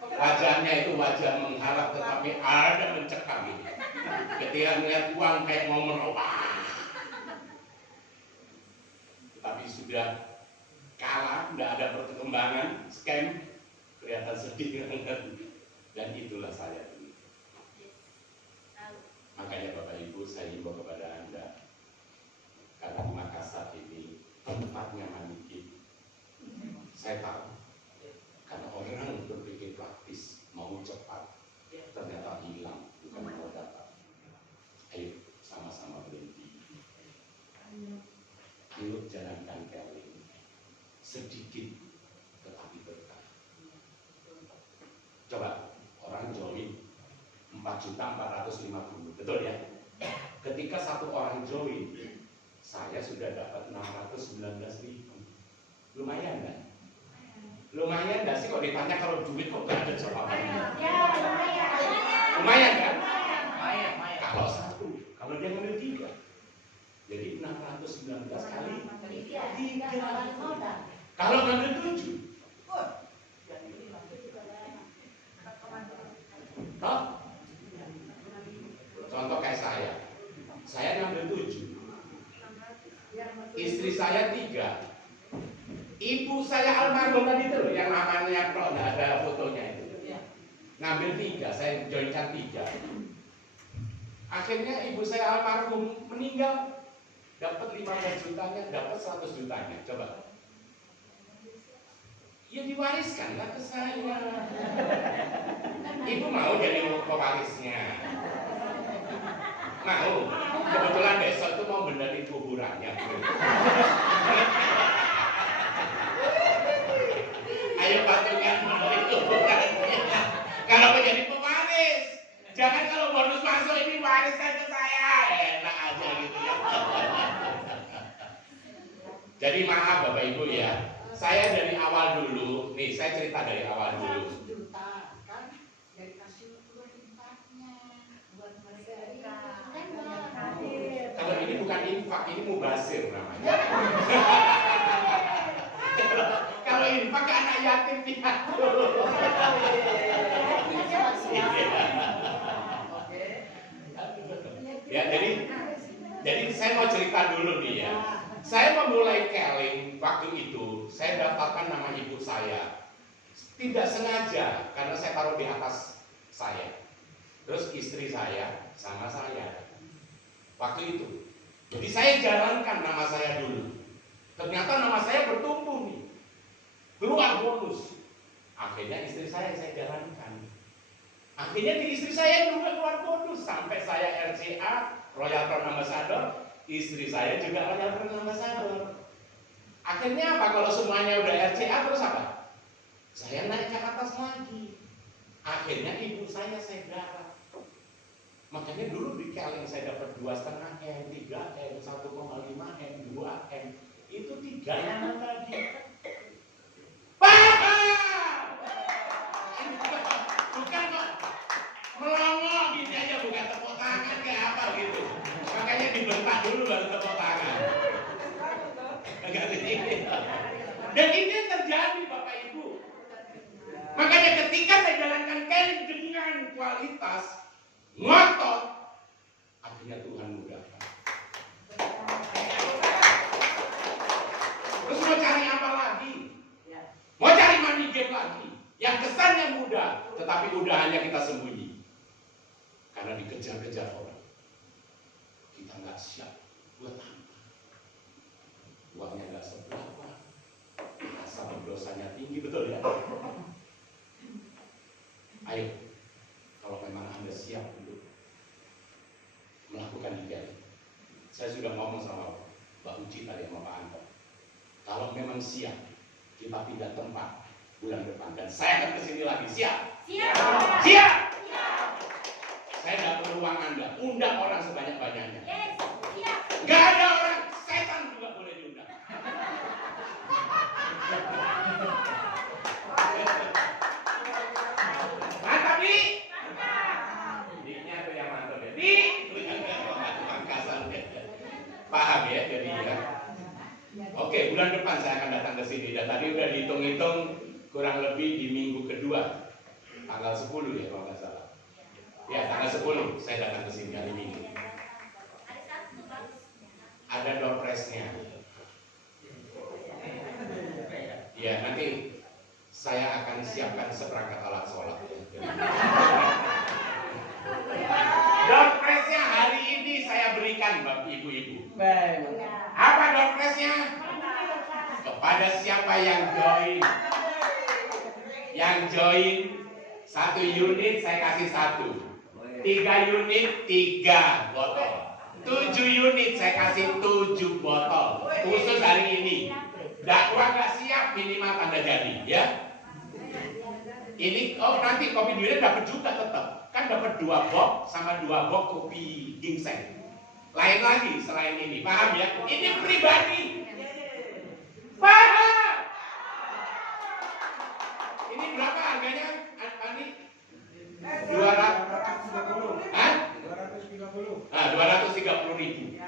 wajahnya itu wajah mengharap tetapi ada mencekam ini. Ketika melihat uang kayak mau merobah, tetapi sudah kalah, tidak ada perkembangan, scam, kelihatan sedih dan itulah saya ini. Makanya Bapak Ibu saya himbau kepada Anda, karena di Makassar ini tempatnya manikit. Saya tahu, karena orang berpikir praktis, mau cepat, ternyata hilang, bukan mau dapat. Ayo sama-sama berhenti. Ayo jalankan Kelly. Sedikit tetapi berkah. Coba orang join 4.450.000, betul ya? ketika satu orang join, saya sudah dapat 619.000. Lumayan kan? Lumayan nggak sih? Kalau ditanya kalau duit kok nggak ada jawabannya? Lumayan kan? Kalau satu, kalau dia ngambil 3, jadi 619 kali 3. Kalau ngambil 7, toh? Contoh kayak saya ngambil 7, istri saya 3, ibu saya almarhum tadi itu yang namanya kalau nggak ada fotonya itu, ngambil 3, saya joinkan 3. Akhirnya ibu saya almarhum meninggal, dapat 15 jutanya, dapat 100 jutanya. Coba. Ya diwariskan lah ke saya. Ibu mau jadi pewarisnya? Mau. Kebetulan besok itu mau benerin kuburannya. Ayo patungan benerin kuburannya. Kalau mau jadi pewaris, jangan kalau bonus masuk ini wariskan ke saya. Enak aja gitu ya. Jadi maaf Bapak Ibu ya. Saya dari awal dulu, nih saya cerita dari awal dulu. Kalau ini bukan infak, ini mubazir namanya. Kalau infak ke anak yatim piatu. Ya, jadi saya mau cerita dulu nih ya. Saya memulai Keling waktu itu, saya daftarkan nama ibu saya. Tidak sengaja, karena saya taruh di atas saya. Terus istri saya sama saya. Waktu itu. Jadi saya jalankan nama saya dulu. Ternyata nama saya bertumbuh nih. Keluar bonus. Akhirnya istri saya jalankan. Akhirnya di istri saya juga keluar bonus. Sampai saya RCA, Royal Crown Ambassador. Istri saya juga Royal Crown Ambassador. Akhirnya apa? Kalau semuanya udah RCA terus apa? Saya naik ke atas lagi. Akhirnya ibu saya garap. Makanya dulu di Keling saya dapat 2,5 M, 3 M, 1,5 M, 2 M. Itu 3 nama tadi. Bukan kok melongo gini aja, bukan tepuk tangan kayak apa gitu. Makanya dibentak dulu baru tepuk tangan. Dan ini yang terjadi Bapak Ibu. Makanya ketika saya jalankan Keling dengan kualitas ngotot, akhirnya Tuhan mudahkan. Terus mau cari apa lagi? Mau cari money game lagi? Yang kesannya mudah, tetapi udahannya kita sembunyi. Karena dikejar-kejar orang. Kita nggak siap buat apa? Uangnya nggak seberapa, rasa berdosanya tinggi, betul ya? Ayo, kalau memang Anda siap untuk melakukan IKL, saya sudah ngomong sama Mbak Uci tadi sama Pak Anto. Kalau memang siap, kita pindah tempat bulan depan dan saya akan kesini lagi. Siap? Siap. Siap. Siap. Saya tidak perlu uang Anda, undang orang sebanyak-banyaknya. Yes. Siap. Gak ada orang, setan juga boleh diundang. Mantap Di? Mantap. Di-nya tuh yang mantap ya. Di? Paham ya jadi ya. Oke, bulan depan saya akan datang ke sini dan tadi udah dihitung-hitung kurang lebih di minggu kedua tanggal 10 ya kalau nggak salah. Ya tanggal 10 saya datang ke sini hari Minggu. Ada door prize-nya. Ya nanti saya akan siapkan seperangkat alat sholat. Door prize-nya hari ini saya berikan Bapak Ibu-Ibu. Apa door prize-nya? Kepada siapa yang join. Yang join 1 unit saya kasih 1. 3 unit 3 botol. 7 unit saya kasih 7 botol. Khusus hari ini. Dakwah nggak siap minimal tanda jadi ya. Ini nanti kopi duitnya dapat juga tetap. Kan dapat 2 box sama 2 box kopi ginseng. lain lagi selain ini, paham ya? Ini pribadi. Paham? Ini berapa harganya, Ani? 200. Hah? 230.000.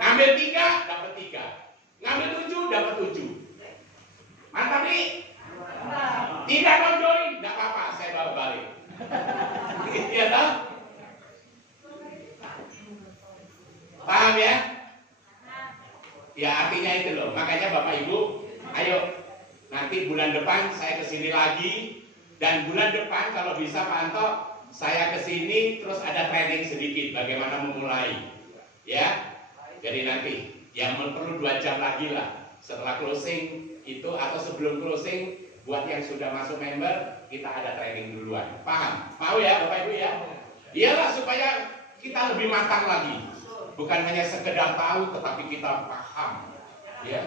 Ngambil 3 dapat 3. Ngambil 7 dapat 7. Mantap nih. Tidak mau join, enggak apa-apa, saya bawa balik. Iya toh? Paham ya? Ya artinya itu loh. Makanya Bapak Ibu, ayo nanti bulan depan saya kesini lagi, dan bulan depan kalau bisa Pak Anto saya kesini terus ada training sedikit bagaimana memulai. Ya, jadi nanti yang perlu 2 jam lagi lah setelah closing itu atau sebelum closing buat yang sudah masuk member kita ada training duluan. Paham? Mau ya Bapak Ibu ya? Iyalah supaya kita lebih matang lagi. Bukan hanya sekedar tahu tetapi kita paham. Ya.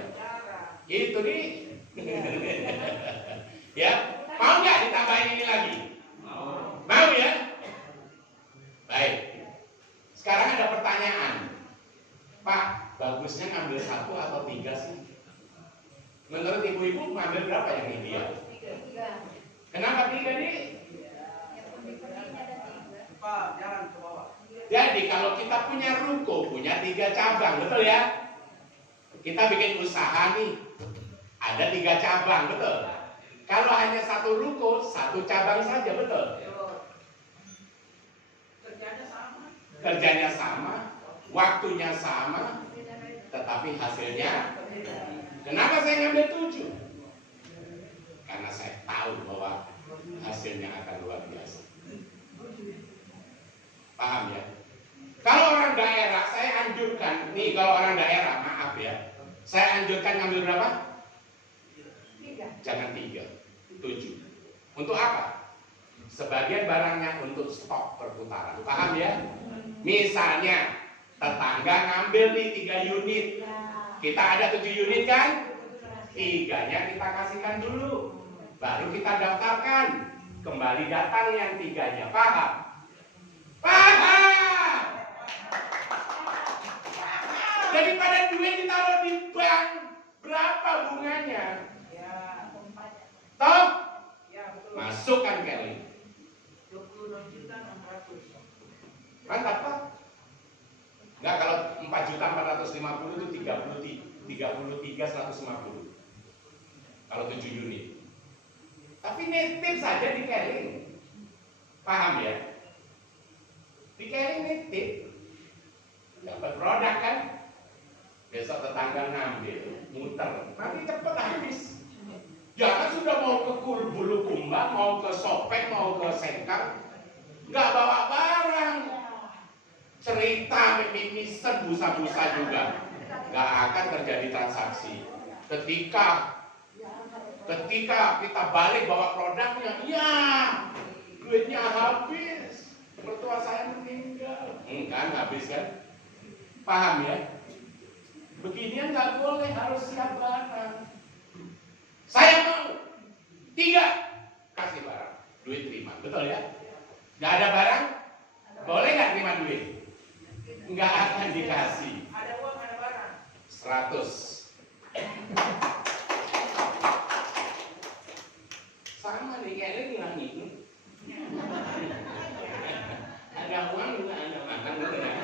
Itu nih. Ya. Mau nggak ditambahin ini lagi? Mau ya? Baik. Sekarang ada pertanyaan. Pak, bagusnya ngambil 1 atau 3 sih? Menurut ibu-ibu ngambil berapa yang ideal? 3. Kenapa 3 nih? Pak, jalan ke bawah. Jadi kalau kita punya ruko, punya 3 cabang, betul ya? Kita bikin usaha nih, ada 3 cabang, betul? Kalau hanya 1 ruko, 1 cabang saja, betul? Kerjanya sama. Kerjanya sama, waktunya sama, tetapi hasilnya. Kenapa saya ngambil 7? Karena saya tahu bahwa hasilnya akan luar biasa. Paham ya? Kalau orang daerah, saya anjurkan, nih kalau orang daerah, maaf ya, saya anjurkan ngambil berapa? 3. Jangan 3, 7. Untuk apa? Sebagian barangnya untuk stok perputaran. Paham ya? Misalnya, tetangga ngambil nih 3 unit. Kita ada 7 unit kan? 3-nya kita kasihkan dulu. Baru kita daftarkan. Kembali datang yang 3-nya. Paham? Paham? Daripada duit ditaruh di bank, berapa bunganya? Toh? Masukkan Kelly. 26.600.000. Mantap Pak? Enggak, kalau 4.450.000 itu 33.150. Kalau 7 unit. Tapi nitip saja di Keling. Paham ya? Di Keling nitip. Dapat produk kan? Besok tetangga ngambil, muter. Nanti cepet habis. Jangan sudah mau ke Bulukumba, mau ke Sopeng, mau ke Sengkang, nggak bawa barang. Cerita mimisan busa-busa juga, nggak akan terjadi transaksi. Ketika kita balik bawa produknya, ya duitnya habis, mertua saya meninggal, kan habis kan? Paham ya? Beginian nggak boleh, harus siap barang. Saya mau 3 kasih barang, duit terima, betul ya? Nggak ada barang, boleh nggak terima duit? Nggak akan dikasih. Ada uang, ada barang. 100. Sama nih, kayaknya bilang itu. Ada uang juga ada makan, betul ya?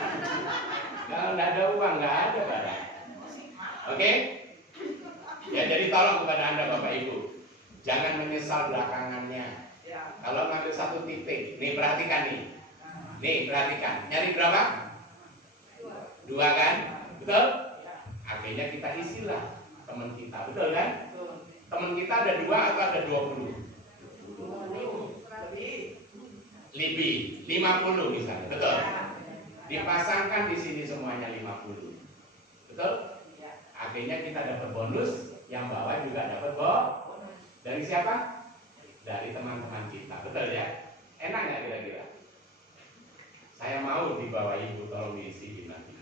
Kalau nggak ada uang, nggak ada barang. Oke? Ya, jadi tolong kepada Anda Bapak Ibu, jangan menyesal belakangannya. Ya. Kalau ngambil 1 titik, nih perhatikan nih. Nih perhatikan, nyari berapa? 2 kan? Betul? Akhirnya kita isilah teman kita, betul kan? Teman kita ada 2 atau ada 20? Lebih 50 misalnya, betul? Dipasangkan di sini semuanya 50, betul? Akhirnya kita dapat bonus, yang bawah juga dapat bonus. Dari siapa? Dari teman-teman kita, betul ya? Enak nggak kira-kira? Saya mau di bawah ibu, tolong diisi nanti.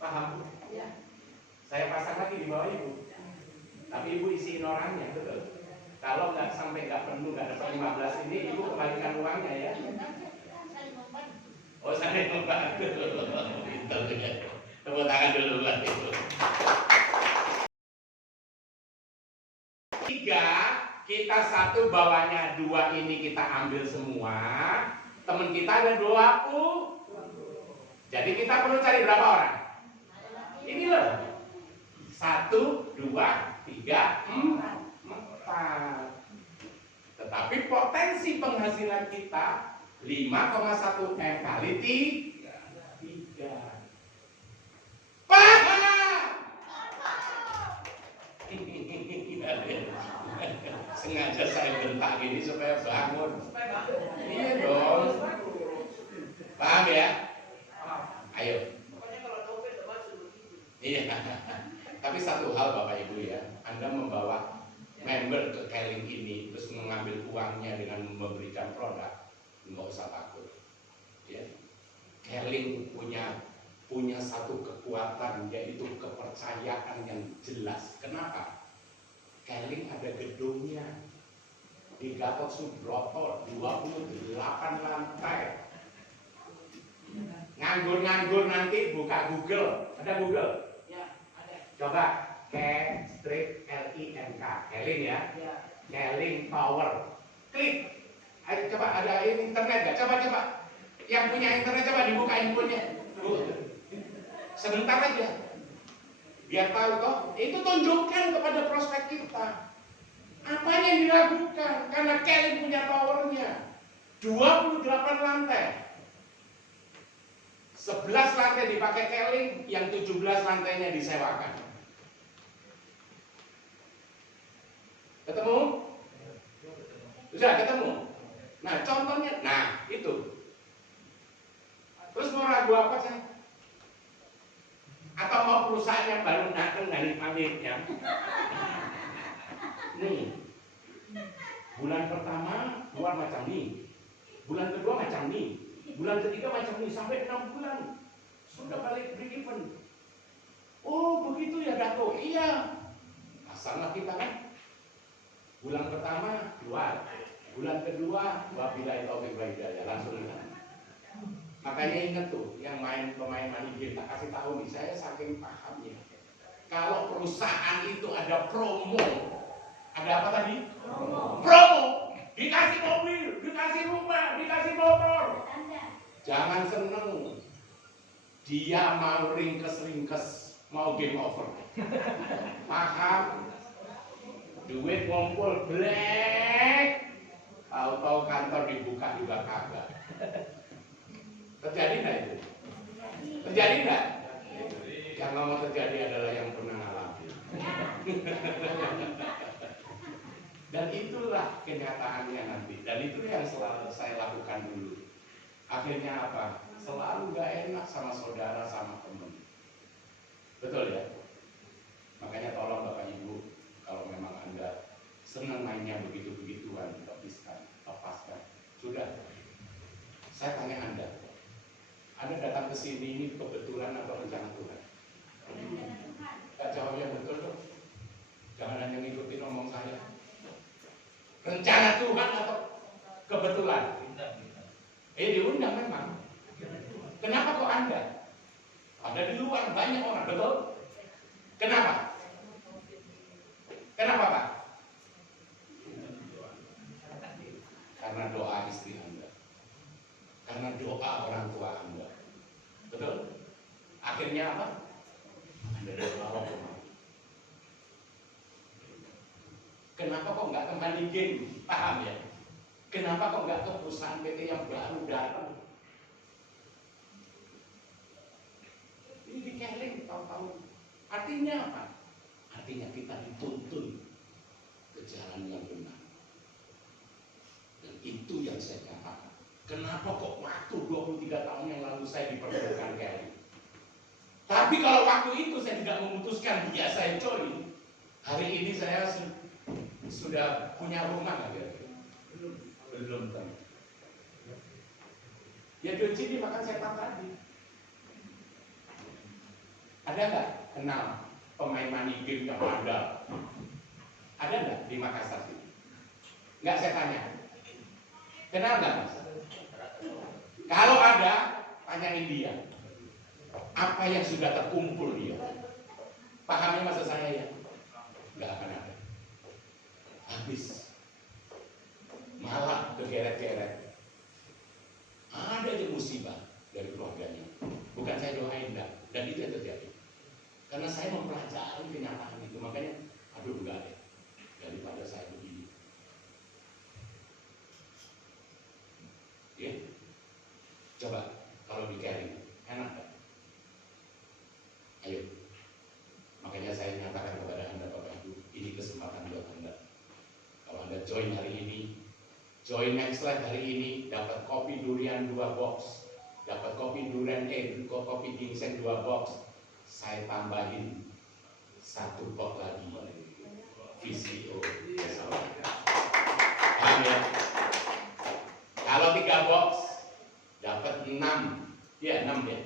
Paham? Ya. Saya pasang lagi di bawah ibu, tapi ibu isiin orangnya, betul? Kalau nggak sampai nggak penuh, nggak dapat 15 ini, ibu kembalikan uangnya ya. Oh, saling membantu. Pintar juga. Tepuk tangan dulu buat itu. 3, kita 1 bawahnya, 2 ini kita ambil semua. Teman kita ada 20. Jadi kita perlu cari berapa orang? Ini loh. 1, 2, 3, 4. Tetapi potensi penghasilan kita 5,1 M kali 3. Paham? Sengaja saya bentak gini supaya bangun. Iya dong. Paham ya? Ayo. Pokoknya kalau dompet depan sudah begitu. Iya. Tapi satu hal Bapak Ibu ya, Anda membawa member ke Keling ini terus mengambil uangnya dengan memberikan produk, nggak usah takut. Ya. Keling punya satu kekuatan, yaitu kepercayaan yang jelas. Kenapa? Keling ada gedungnya di Gatot Subroto, 28 lantai. Nganggur-nganggur nanti buka Google, ada Google? Ya, ada. Coba Keling Keling ya, Ya. Keling Tower. Klik. Ayo coba, ada internet nggak? Coba. Yang punya internet coba dibuka infonya. Sebentar aja. Biar tahu toh, itu tunjukkan kepada prospek kita. Apa yang diragukan? Karena Keling punya towernya 28 lantai. 11 lantai dipakai Keling, yang 17 lantainya disewakan. Ketemu? Sudah ketemu? Nah contohnya, nah itu. Terus mau ragu apa sih? Atau mau perusahaan yang baru datang dari pabriknya? Nih, bulan pertama keluar macam ini, bulan kedua macam ini, bulan ketiga macam ini, sampai 6 bulan sudah balik break even. Oh begitu ya Dato? Iya. Pasanglah kita kan. Bulan pertama keluar, bulan kedua wabillahi taufiq wal hidayah, langsung lihat. Makanya ingat tuh, yang pemain money game, tak kasih tahu nih, saya saking pahamnya. Kalau perusahaan itu ada promo, ada apa tadi? Promo. Dikasih mobil, dikasih rumah, dikasih motor. Jangan seneng. Dia mau ringkes, mau game over. Paham? Duit ngumpul black. Tahu-tahu kantor dibuka juga kagak. Terjadi nggak itu? Terjadi nggak? Yang nggak mau terjadi adalah yang pernah ngalamin. Dan itulah kenyataannya nanti. Dan itu yang selalu saya lakukan dulu. Akhirnya apa? Selalu nggak enak sama saudara, sama teman. Betul ya? Makanya tolong Bapak Ibu, kalau memang Anda senang mainnya begitu-begituan, lepaskan. Sudah. Saya tanya Anda datang ke sini ini kebetulan atau rencana Tuhan? Gak jawab yang betul dong. Jangan hanya ngikutin omong saya. Rencana Tuhan atau kebetulan? Diundang memang. Kenapa kok Anda? Ada di luar banyak orang, betul? Kenapa? Kenapa Pak? Karena doa istri Anda. Karena doa orang tua Anda. Betul? Akhirnya apa? Anda doa kemana? Kenapa kok nggak ke money game? Paham ya? Kenapa kok nggak ke perusahaan PT yang baru datang? Ini di Keling tahu-tahu. Artinya apa? Artinya kita dituntun ke jalan yang benar. Dan itu yang saya katakan. Kenapa kok waktu 23 tahun yang lalu saya dipertemukan Keling? Tapi kalau waktu itu saya tidak memutuskan dia saya join, hari ini saya sudah punya rumah nggak kira-kira? Belum tentu. Ya di sini makan setan tadi. Ada nggak kenal pemain money game yang handal? Ada nggak di Makassar ini? Nggak, saya tanya. Kenal nggak Mas? Kalau ada, Tanyain dia. Apa yang sudah terkumpul dia? Pahamnya maksud saya ya? Nggak akan ada. Habis. Malah kegeret-geret. Ada aja musibah dari keluarganya. Bukan saya doain, enggak. Dan itu yang terjadi. Karena saya mempelajari kenyataan itu. Makanya, aduh enggak deh. Daripada saya begini. Ya. Coba, kalau di carry, enak gak? Ayo. Makanya saya nyatakan kepada Anda Bapak Ibu, ini kesempatan buat Anda. Kalau Anda join hari ini, join Next Life hari ini, dapat kopi durian 2 box, dapat kopi durian kopi ginseng 2 box, saya tambahin 1 box lagi VCO. Paham ya? Kalau 3 box dapat 6, ya 6 ya.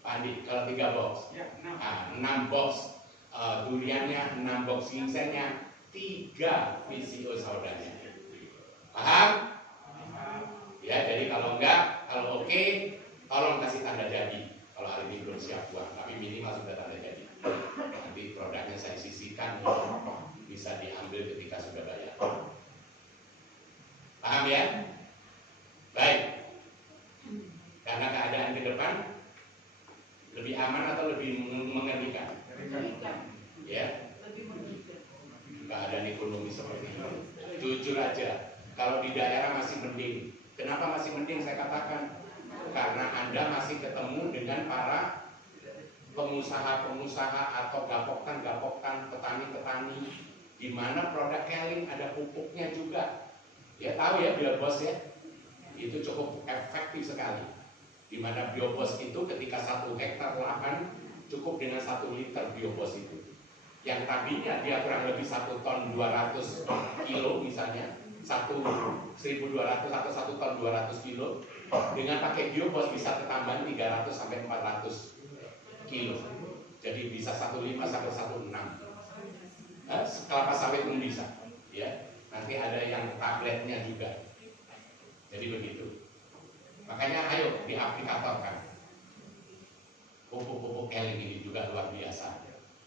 Pak Andi, kalau 3 box, 6 box duriannya, 6 box ginsengnya, 3 VCO saudaranya. Paham? Ya, jadi kalau enggak, kalau oke, tolong kasih tanda jadi. Kalau hari ini belum siap buat, tapi minimal sudah tanda jadi. Nanti produknya saya sisihkan, bisa diambil ketika sudah bayar. Paham ya? Baik. Karena keadaan ke depan lebih aman atau lebih mengerikan? Ya. Keadaan ekonomi seperti ini. Jujur aja, kalau di daerah masih mending. Kenapa masih mending saya katakan? Karena Anda masih ketemu dengan para pengusaha-pengusaha atau gapoktan-gapoktan, petani-petani, di mana produk Keling ada pupuknya juga. Ya tahu ya Biobos ya, itu cukup efektif sekali. Di mana Biobos itu ketika 1 hektar lahan cukup dengan 1 liter Biobos itu. Yang tadinya dia kurang lebih 1 ton 200 kilo misalnya, 1.200 atau 1 ton 200 kilo, dengan pakai Biobos bisa ketambahan 300 sampai 400 kilo. Jadi bisa 1,5 sampai 1,6. Kelapa sawit pun bisa, ya. Nanti ada yang tabletnya juga. Jadi begitu. Makanya ayo diaplikatorkan. Pupuk-pupuk Keling ini juga luar biasa.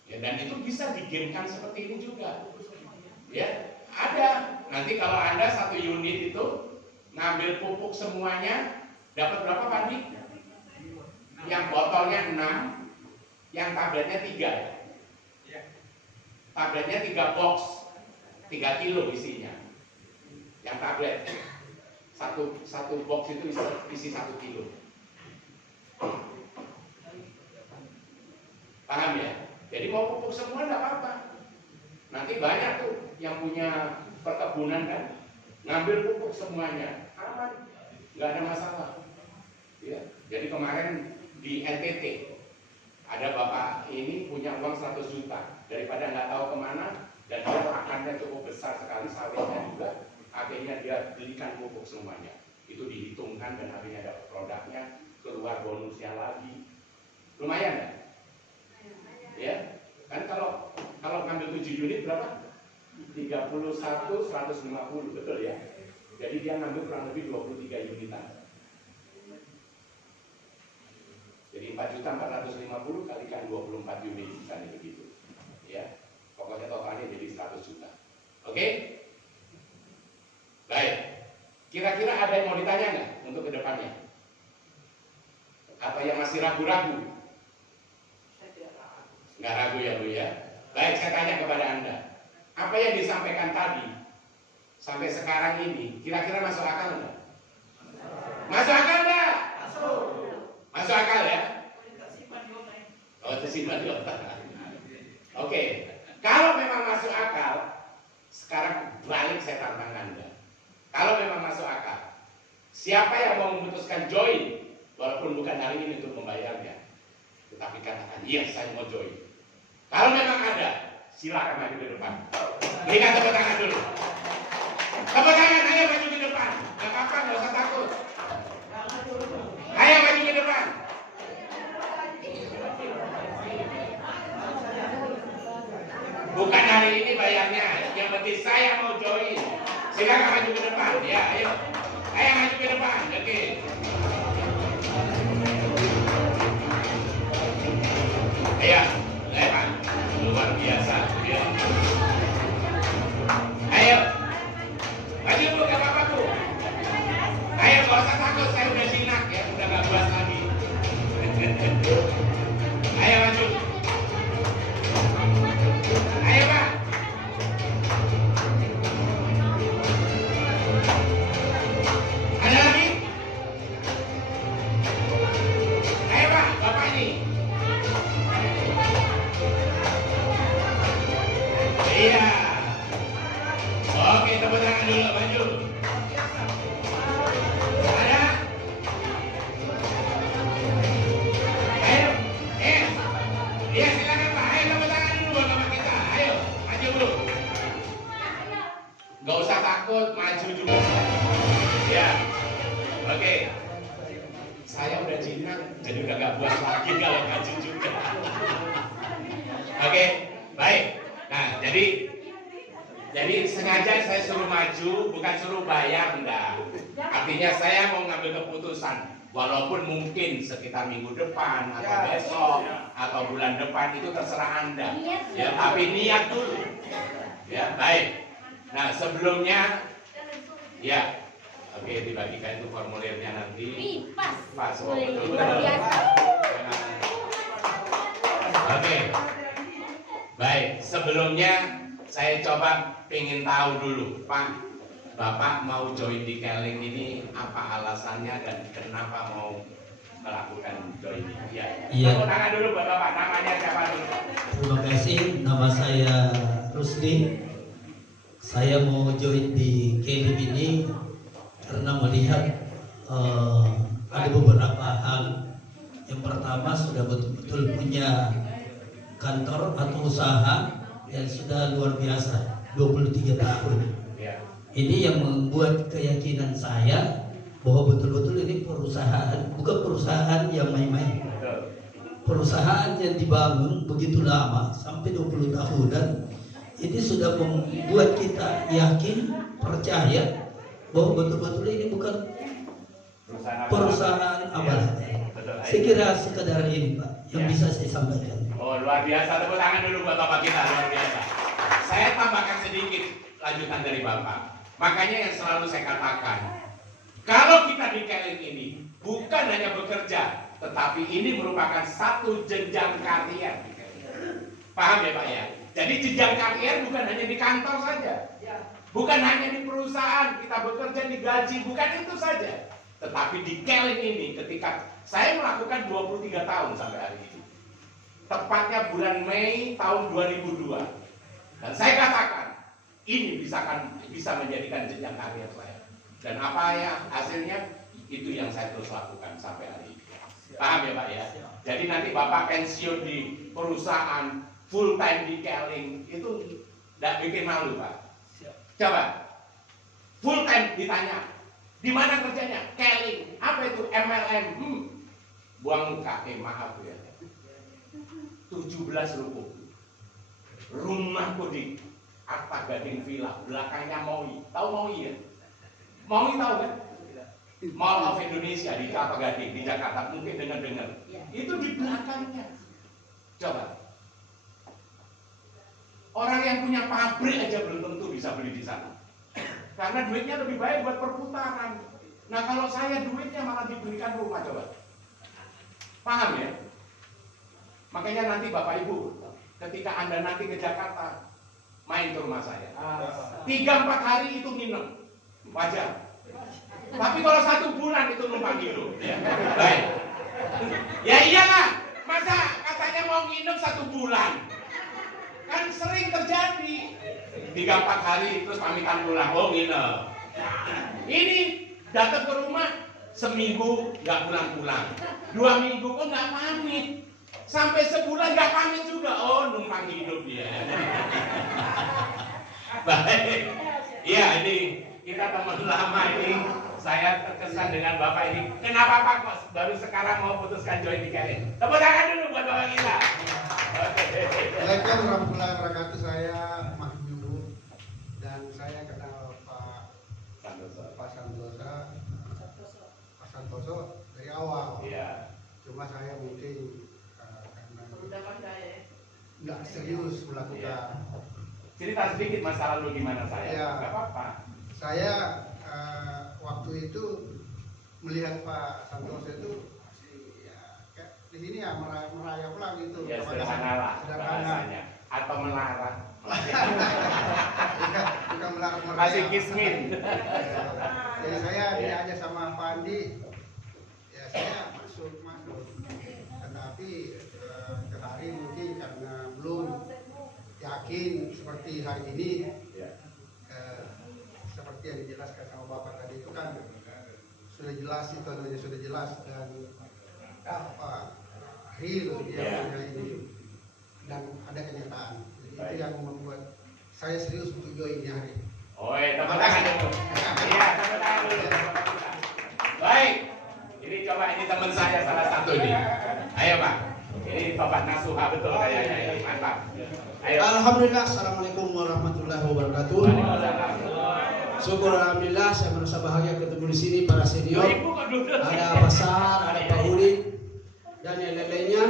Ya, dan itu bisa digamekan seperti ini juga. Ya, ada. Nanti kalau Anda 1 unit itu ngambil pupuk semuanya, dapat berapa Pak Andi? Yang botolnya 6, yang tabletnya 3. Tabletnya 3 box, 3 kilo isinya. Yang tablet satu box itu isi 1 kilo. Paham ya? Jadi mau pupuk semua tidak apa-apa. Nanti banyak tuh yang punya perkebunan kan, ngambil pupuk semuanya, aman, nggak ada masalah. Ya. Jadi kemarin di NTT ada bapak ini punya uang 100 juta, daripada nggak tahu kemana, dan dia lahannya cukup besar sekali, sawitnya juga, akhirnya dia belikan pupuk semuanya. Itu dihitungkan dan akhirnya dapat produknya, keluar bonusnya lagi, lumayan nggak? Ya, kan kalau ngambil 7 unit berapa? 31, 150, betul ya? Jadi dia ngambil kurang lebih 23 unitan. Jadi 4.450 kalikan 24 unit, misalnya begitu. Ya, pokoknya totalnya jadi 100 juta. Oke? Baik. Kira-kira ada yang mau ditanya nggak untuk kedepannya? Atau yang masih ragu-ragu? Nggak ragu ya Bu ya. Baik, saya tanya kepada Anda, apa yang disampaikan tadi sampai sekarang ini kira-kira masuk akal nggak? Masuk akal nggak? Masuk akal ya? Oh, tersimpan di otak. Oke, kalau memang masuk akal, sekarang balik saya tantang Anda. Kalau memang masuk akal, siapa yang mau memutuskan join, walaupun bukan hari ini untuk membayarnya, tetapi katakan, iya saya mau join. Kalau memang ada, silakan maju ke depan. Berikan tepuk tangan dulu. Tepuk tangan, ayo maju ke depan. Gak apa-apa, gak usah takut. Ayo maju ke depan. Bukan hari ini bayarnya, yang penting saya mau join. Silakan maju ke depan. Ya, ayo. Ayo maju ke depan. Oke. Ayo, Leman, luar biasa. Ya. Ayo, maju Bu, gak apa-apa Bu. Ayo, gak usah takut, saya udah jinak ya, udah gak buat lagi. Ayo maju. Ayo Pak. Ada lagi? Ayo Pak, Bapak ini. Iya. Oke, tepuk tangan dulu, maju. Ada? Ayo, iya silakan Pak. Ayo tepuk tangan dulu buat Bapak kita. Ayo, maju dulu. Gak usah takut, maju juga. Ya, oke. Saya udah jinak, jadi udah gak buat lagi kalau maju juga. Oke, baik. Nah, jadi sengaja saya suruh maju, bukan suruh bayar, enggak. Artinya saya mau ngambil keputusan, walaupun mungkin sekitar minggu depan atau besok atau bulan depan itu terserah Anda. Ya, tapi niat dulu. Ya, baik. Nah, sebelumnya, ya, oke, dibagikan itu formulirnya nanti. Pas, oh, betul. Oke. Baik, sebelumnya saya coba pengen tahu dulu, Pak, Bapak mau join di Keling ini apa alasannya dan kenapa mau melakukan join ini? Ya. Iya. Tepuk tangan dulu buat Bapak, namanya siapa dulu? Terima kasih, nama saya Rusdi. Saya mau join di Keling ini karena melihat ada beberapa hal. Yang pertama, sudah betul-betul punya kantor atau usaha yang sudah luar biasa, 23 tahun. Ya. Ini yang membuat keyakinan saya bahwa betul-betul ini perusahaan, bukan perusahaan yang main-main. Betul. Perusahaan yang dibangun begitu lama, sampai 20 tahunan, ini sudah membuat kita yakin, percaya bahwa betul-betul ini bukan perusahaan abal. Betul. Saya kira sekedar ini Pak yang Ya. bisa saya sampaikan. Oh, luar biasa, tepuk tangan dulu buat Bapak kita, luar biasa. Saya tambahkan sedikit lanjutan dari Bapak. Makanya yang selalu saya katakan, kalau kita di Keling ini bukan hanya bekerja, tetapi ini merupakan satu jenjang karier. Paham ya Pak ya? Jadi jenjang karier bukan hanya di kantor saja. Bukan hanya di perusahaan, kita bekerja digaji, bukan itu saja. Tetapi di Keling ini ketika saya melakukan 23 tahun sampai hari ini. Tepatnya bulan Mei tahun 2002. Dan saya katakan, ini bisa menjadikan jenjang karir saya. Dan apa ya hasilnya? Itu yang saya terus lakukan sampai hari ini. Paham ya Pak ya? Jadi nanti Bapak pensiun di perusahaan, full time di Keling, itu tidak bikin malu Pak. Coba, full time ditanya, di mana kerjanya? Keling. Apa itu MLM? Buang muka, maaf ya. 17 ruko. Rumahku di Arta Gading Villa, belakangnya Maui. Tahu Maui ya? Maui tahu kan? Mall of Indonesia di Kelapa Gading, di Jakarta, mungkin dengar-dengar. Itu di belakangnya. Coba. Orang yang punya pabrik aja belum tentu bisa beli di sana. Karena duitnya lebih baik buat perputaran. Nah kalau saya duitnya malah diberikan rumah, coba. Paham ya? Makanya nanti Bapak Ibu, ketika Anda nanti ke Jakarta, main ke rumah saya. 3-4 hari itu minum, wajar. Tapi kalau 1 bulan itu numpang hidup. Ya. Baik. Ya iyalah, masa katanya mau nginep 1 bulan? Kan sering terjadi. 3-4 hari terus pamitan pulang, oh nginep. Ini datang ke rumah seminggu nggak pulang-pulang, 2 minggu kok nggak pamit, sampai sebulan nggak pamit juga, oh numpang hidup dia. Baik, iya ini kita teman lama ini, saya terkesan dengan Bapak ini. Kenapa Pak kok baru sekarang mau putuskan join di Keling? Tepuk tangan dulu buat Bapak kita. Assalamualaikum warahmatullahi wabarakatuh. Saya Mahjub dan saya kenal Pak Santoso dari awal. Iya. Cuma saya mungkin karena Ucapan saya. nggak serius melakukan. Cerita sedikit masa lalu gimana saya? Iya. Nggak apa-apa. Saya waktu itu melihat Pak Santoso itu ya, kayak di sini ya merayap lah gitu. Ya sederhana lah Sederhana. bahasanya. Atau melarang. Bukan melarang. Masih kismin. Jadi saya diajak sama Pak Andi, ya saya masuk. Tetapi ke hari mungkin karena belum yakin seperti hari ini, seperti yang dijelaskan sama Bapak tadi itu kan sudah jelas, itu namanya sudah jelas dan apa real dia punya ini dan ada kenyataan. Jadi itu yang membuat saya serius untuk join hari. Oh, tepuk tangan dulu. Iya, tepuk tangan dulu. Baik, ini coba ini teman saya salah satu nih. Ayo Pak, ini Bapak Nasuha betul kayaknya ini, mantap. Ayo. Alhamdulillah, assalamualaikum warahmatullahi wabarakatuh. Syukur alhamdulillah, saya merasa bahagia ketemu di sini para senior. Ada Pak Sar, ada Pak Udin, dan yang lain-lainnya.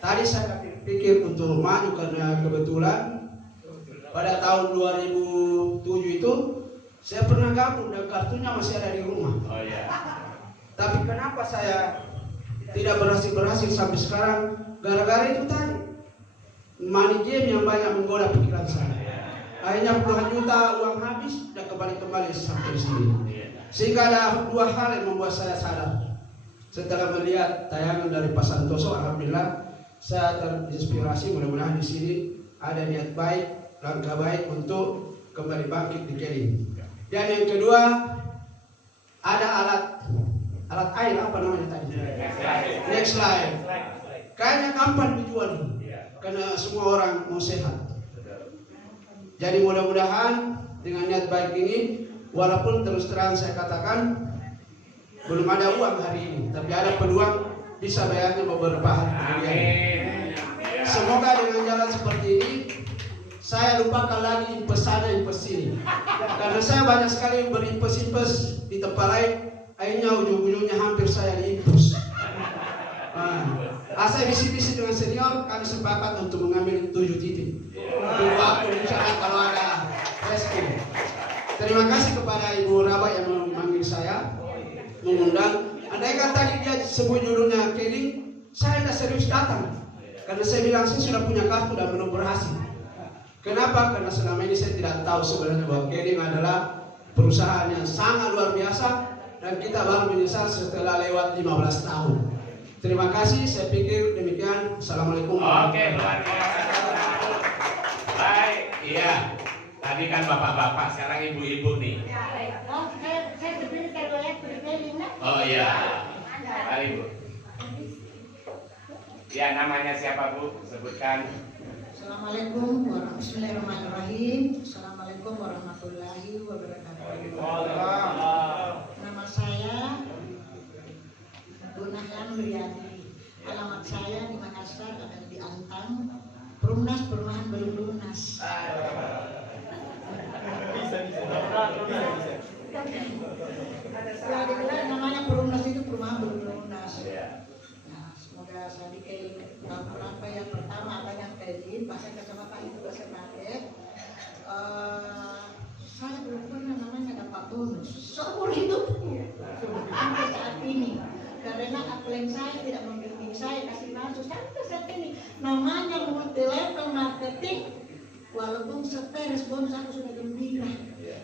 Tadi saya pikir untuk maju karena kebetulan pada tahun 2007 itu saya pernah gabung dan kartunya masih ada di rumah. Oh iya. Tapi kenapa saya tidak berhasil sampai sekarang? Gara-gara itu tadi money game yang banyak menggoda pikiran saya. Akhirnya puluhan juta uang habis dan kembali sampai di sini. Sehingga ada dua hal yang membuat saya sadar. Setelah melihat tayangan dari Pak Santoso, alhamdulillah saya terinspirasi. Mudah-mudahan di sini ada niat baik, langkah baik untuk kembali bangkit di Keling. Dan yang kedua, ada alat air apa namanya tadi? Next Life. Kayaknya kapan dijual ini? Karena semua orang mau sehat. Jadi mudah-mudahan dengan niat baik ini, walaupun terus terang saya katakan belum ada uang hari ini, tapi ada peluang bisa bayarnya beberapa hari kemudian. Semoga dengan jalan seperti ini saya lupakan lagi impes sana impes sini. Karena saya banyak sekali berimpes-impes di tempat lain, akhirnya ujung-ujungnya hampir saya diimpus. Saya bisik-bisik dengan senior, kami sepakat untuk mengambil 7 titik. Tunggu waktu misalnya kalau ada rescue. Terima kasih kepada Ibu Raba yang memanggil saya, mengundang. Andaikan tadi dia sebut judulnya Keling, saya tidak serius datang. Karena saya bilang saya sudah punya kartu dan belum berhasil. Kenapa? Karena selama ini saya tidak tahu sebenarnya bahwa Keling adalah perusahaan yang sangat luar biasa dan kita baru menyesal setelah lewat 15 tahun. Terima kasih, saya pikir demikian. Assalamualaikum. Oke, luar biasa. Baik, iya. Tadi kan bapak-bapak, sekarang ibu-ibu nih. Oh, saya berdiri kalau lihat berkeliling. Oh iya. Mari Bu. Ya, namanya siapa Bu? Sebutkan. Assalamualaikum warahmatullahi wabarakatuh. Nama saya Bu Nahlan Wiyadi. Alamat saya di Makassar, ada di Antang. Perumnas perumahan belum lunas. Ya, dibilang namanya perumnas itu perumahan belum lunas. Nah, semoga saya di tahun berapa yang pertama ada yang Keling, bahasa kecamatan itu bahasa Kadet. Saya belum pernah namanya dapat bonus seumur hidup sampai saat ini. Karena upline saya tidak membimbing saya kasih masuk sampai saat ini. Namanya multi level marketing, walaupun seperes bonus aku sudah gembira,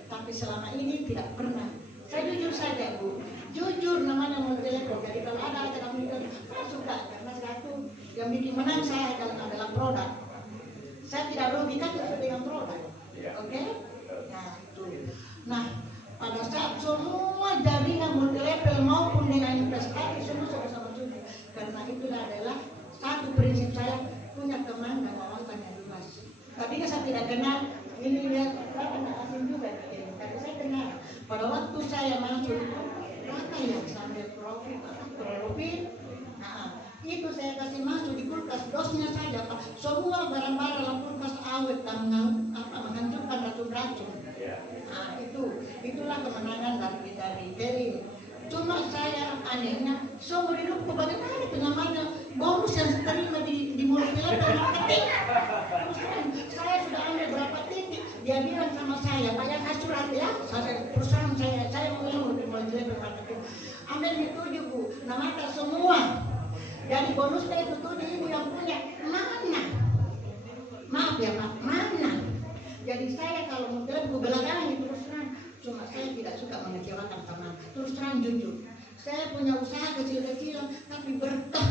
tapi selama ini tidak pernah. Saya jujur saja Bu, jujur namanya multi level. Jadi kalau ada kami masuk gak, karena satu yang bikin menang saya adalah produk. Saya tidak rugi kan dengan produk, oke? Nah itu. Nah pada saat semua jaringan multi level maupun dengan investasi semua sama-sama sudah. Karena itulah adalah satu prinsip saya, punya teman dan wawasan yang luas. Tadinya saya tidak kenal ini ya, saya tidak asing juga tapi saya kenal. Pada waktu saya masuk itu apa ya sampai profit. Nah, itu saya kasih masuk di kulkas dosnya saja Pak. Semua barang-barang dalam kulkas awet dan menghancurkan racun-racun. Nah, itulah kemenangan dari Keling. Cuma saya anehnya seumur hidupku bagaimana itu namanya bonus yang diterima di multilevel marketing. Saya sudah ambil berapa titik, dia bilang sama saya, Pak yang surat ya, perusahaan saya mengeluh di multilevel marketing. Ambil di 7 Bu, nama semua. Dari bonusnya itu 7 ibu yang punya, mana? Maaf ya Pak, mana? Jadi saya kalau multilevel belakangan itu terus terang, cuma saya tidak suka mengecewakan teman. Terus terang jujur, saya punya usaha kecil-kecilan, tapi berkah.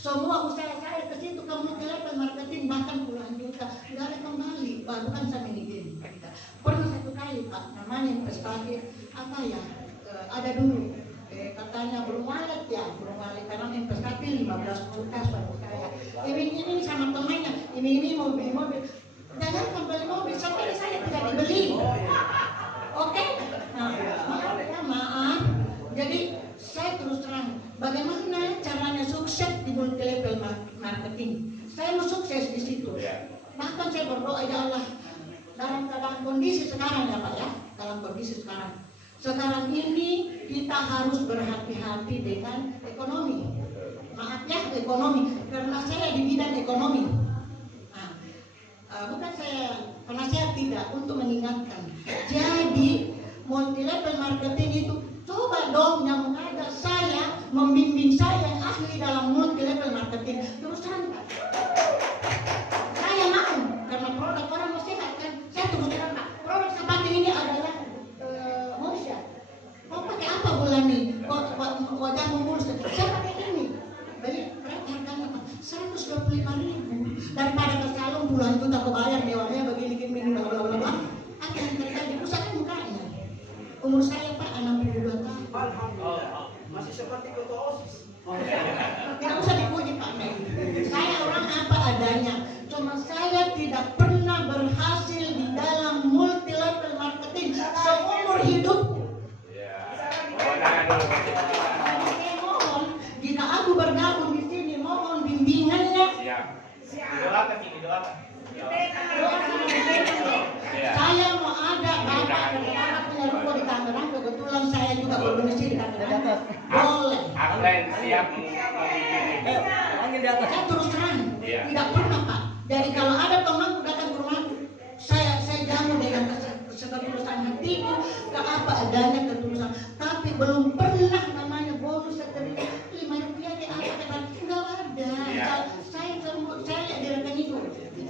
Semua usaha saya ke situ ke multilevel marketing bahkan puluhan juta, nggak ada kembali. Wah, bukan saya ini. Pernah satu kali Pak, namanya investasi apa ya? Ada dulu. Katanya belum wallet karena investasi 15 juta suatu saya. Ini sama temannya, ini mau beli mobil. Jangan beli mobil sampai saya tidak dibeli. Oke? Nah, maaf. Jadi saya terus terang, bagaimana caranya sukses di multilevel marketing? Saya mau sukses di situ. Bahkan saya berdoa ya Allah, dalam kondisi sekarang ya Pak ya, dalam kondisi sekarang ini kita harus berhati-hati dengan ekonomi. Maaf ya, ekonomi, karena saya di bidang ekonomi. Bukan saya penasehat, tidak, untuk mengingatkan. Jadi multilevel marketing itu coba dong yang mengajar saya, membimbing saya yang ahli dalam multilevel marketing. Terus terang Pak, saya mau karena produk orang mesti kan. Saya terus terang Pak, produk saya pakai ini adalah Mosia. Kau pakai apa bulan ini? Wajahmu mulus. Saya pakai ini. Beli berapa harganya Pak? 125.000. Daripada ke salon puluhan juta kau bayar mewahnya begini bla bla bla. Apa yang terjadi? Rusak mukanya. Umur saya Pak 62 tahun. Alhamdulillah. Masih seperti ketua OSIS. Tidak usah dipuji Pak Mei. Saya orang apa adanya. Cuma saya tidak pernah berhasil di dalam multilevel marketing seumur hidup. Saya mohon jika aku bergabung di sini, mohon bimbingannya. Saya mau ada bapak punya rumah di Tangerang, kebetulan saya juga berdomisili di Tangerang. Boleh. Siap. Saya terus terang, tidak pernah Pak. Jadi kalau ada temanku datang ke rumahku, saya jamu dengan ketulusan hatiku, ke apa adanya ketulusan. Tapi belum pernah namanya bonus seperti Rp5 ke apa nggak ada. Saya lihat di rekeningku.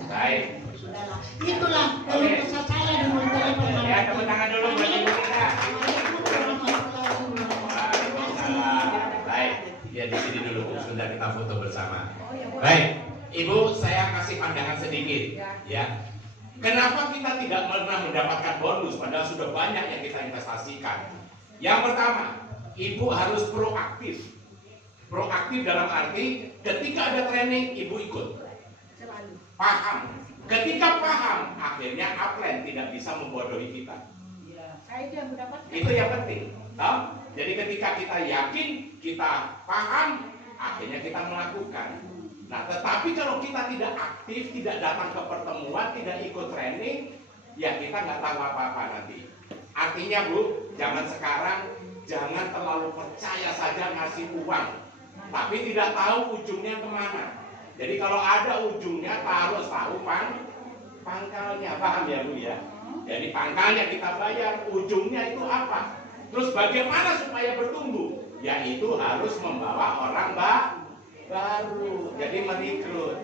Baik. Sudahlah. Itulah kalau kesah saya di multilevel marketing. Ya, tepuk tangan dulu buat Ibu kita. Baik, ya di sini dulu sudah kita foto bersama. Baik, Ibu saya kasih pandangan sedikit, ya. Kenapa kita tidak pernah mendapatkan bonus padahal sudah banyak yang kita investasikan? Yang pertama, Ibu harus proaktif. Proaktif dalam arti ketika ada training Ibu ikut. Paham. Ketika paham, akhirnya upline tidak bisa membodohi kita. Saya itu yang mendapatkan. Itu yang penting. Tahu? Jadi ketika kita yakin, kita paham, akhirnya kita melakukan. Nah, tetapi kalau kita tidak aktif, tidak datang ke pertemuan, tidak ikut training, ya kita nggak tahu apa-apa nanti. Artinya Bu, zaman sekarang jangan terlalu percaya saja ngasih uang, tapi tidak tahu ujungnya kemana. Jadi kalau ada ujungnya harus tahu pangkalnya, paham ya Bu ya? Jadi pangkalnya kita bayar, ujungnya itu apa? Terus bagaimana supaya bertumbuh? Yaitu harus membawa orang baru, jadi merekrut.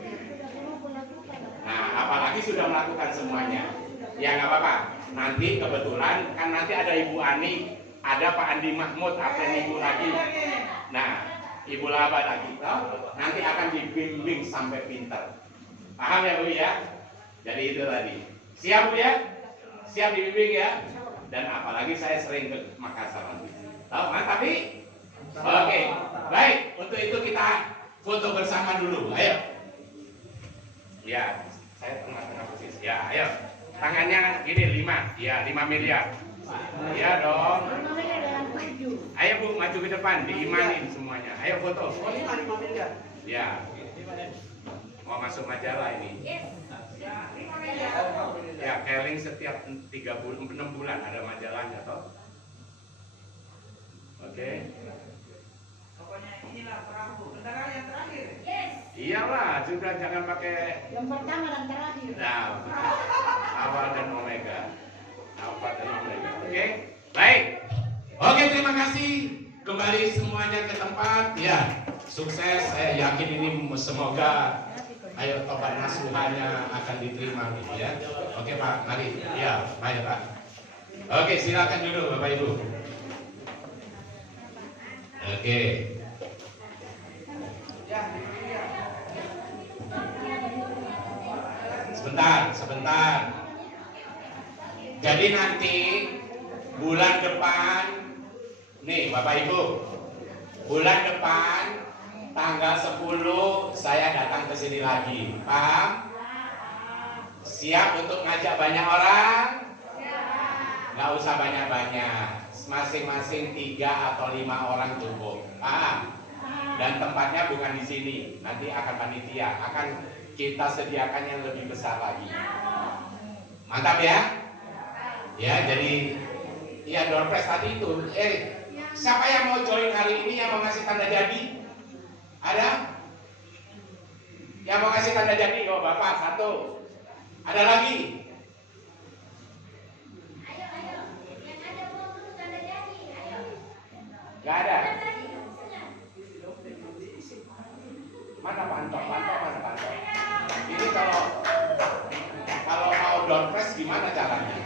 Nah, apalagi sudah melakukan semuanya. Ya nggak apa-apa. Nanti kebetulan kan nanti ada Ibu Ani, ada Pak Andi Mahmud, apa Ibu lagi. Nah, Ibu Laba lagi. Nanti akan dibimbing sampai pintar. Paham ya Bu ya? Jadi itu tadi. Siap Bu ya? Siap dibimbing ya? Dan apalagi saya sering ke Makassar nanti. Tahu kan? Tapi oke. Baik, untuk itu kita foto bersama dulu. Ayo. Ya, saya tengah-tengah persis. Ya, ayo. Tangannya gini 5. Ya, 5 miliar. Iya dong. Ayo Bu, maju ke depan, diimanin semuanya. Ayo foto. 5 miliar. Ya. Mau masuk majalah ini. Ya, Keling setiap 6 bulan ada majalahnya toh. Oke. Pokoknya inilah perahu kendaraan yang terakhir. Yes. Iyalah, sudah jangan pakai Yang pertama dan terakhir. nah, awal dan omega. Alfa dan omega. Oke? Baik. Oke, terima kasih. Kembali semuanya ke tempat. Ya, sukses. Saya yakin ini semoga ayo tobat nasuhannya akan diterima gitu ya. Oke Pak, mari. Ya, mari Pak. Oke, silakan dulu Bapak Ibu. Oke. Sebentar. Jadi nanti bulan depan, nih Bapak Ibu, bulan depan tanggal 10 saya datang ke sini lagi. Paham? Siap untuk ngajak banyak orang? Nggak usah banyak-banyak. Masing-masing 3 atau 5 orang cukup. Paham? Dan tempatnya bukan di sini. Nanti akan panitia, akan kita sediakan yang lebih besar lagi. Mantap ya? Ya, jadi ya doorpress tadi itu. Siapa yang mau join hari ini yang mau ngasih tanda jadi? Ada? Yang mau ngasih tanda jadi? Oh Bapak, 1. Ada lagi? Ayo. Yang ada mau dulu tanda jadi. Ayo. Gak ada? Mana Pantok? Ini kalau mau doorpress gimana caranya?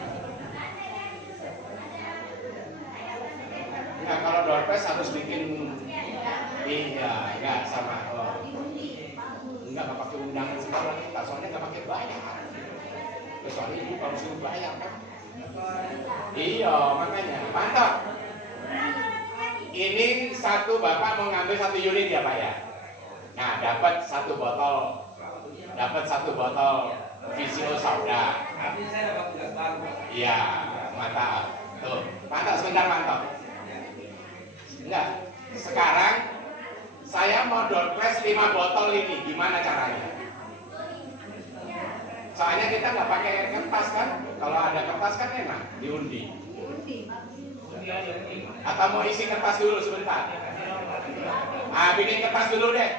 Nah, kalau doorpress harus bikin enggak sama enggak pakai undangan segala kita, soalnya enggak pakai bayar. Kecuali ibu kalau suruh bayar kan. Iya, makanya mantap. Ini satu Bapak mau ngambil 1 unit ya Pak ya. Nah, dapat 1 botol Visio Sauda. Iya, mantap. Tuh, mantap sebentar mantap. Enggak. Sekarang saya mau doorpress 5 botol ini. Gimana caranya? Soalnya kita nggak pakai kertas kan? Kalau ada kertas kan enak diundi. Atau mau isi kertas dulu sebentar? Bikin kertas dulu deh.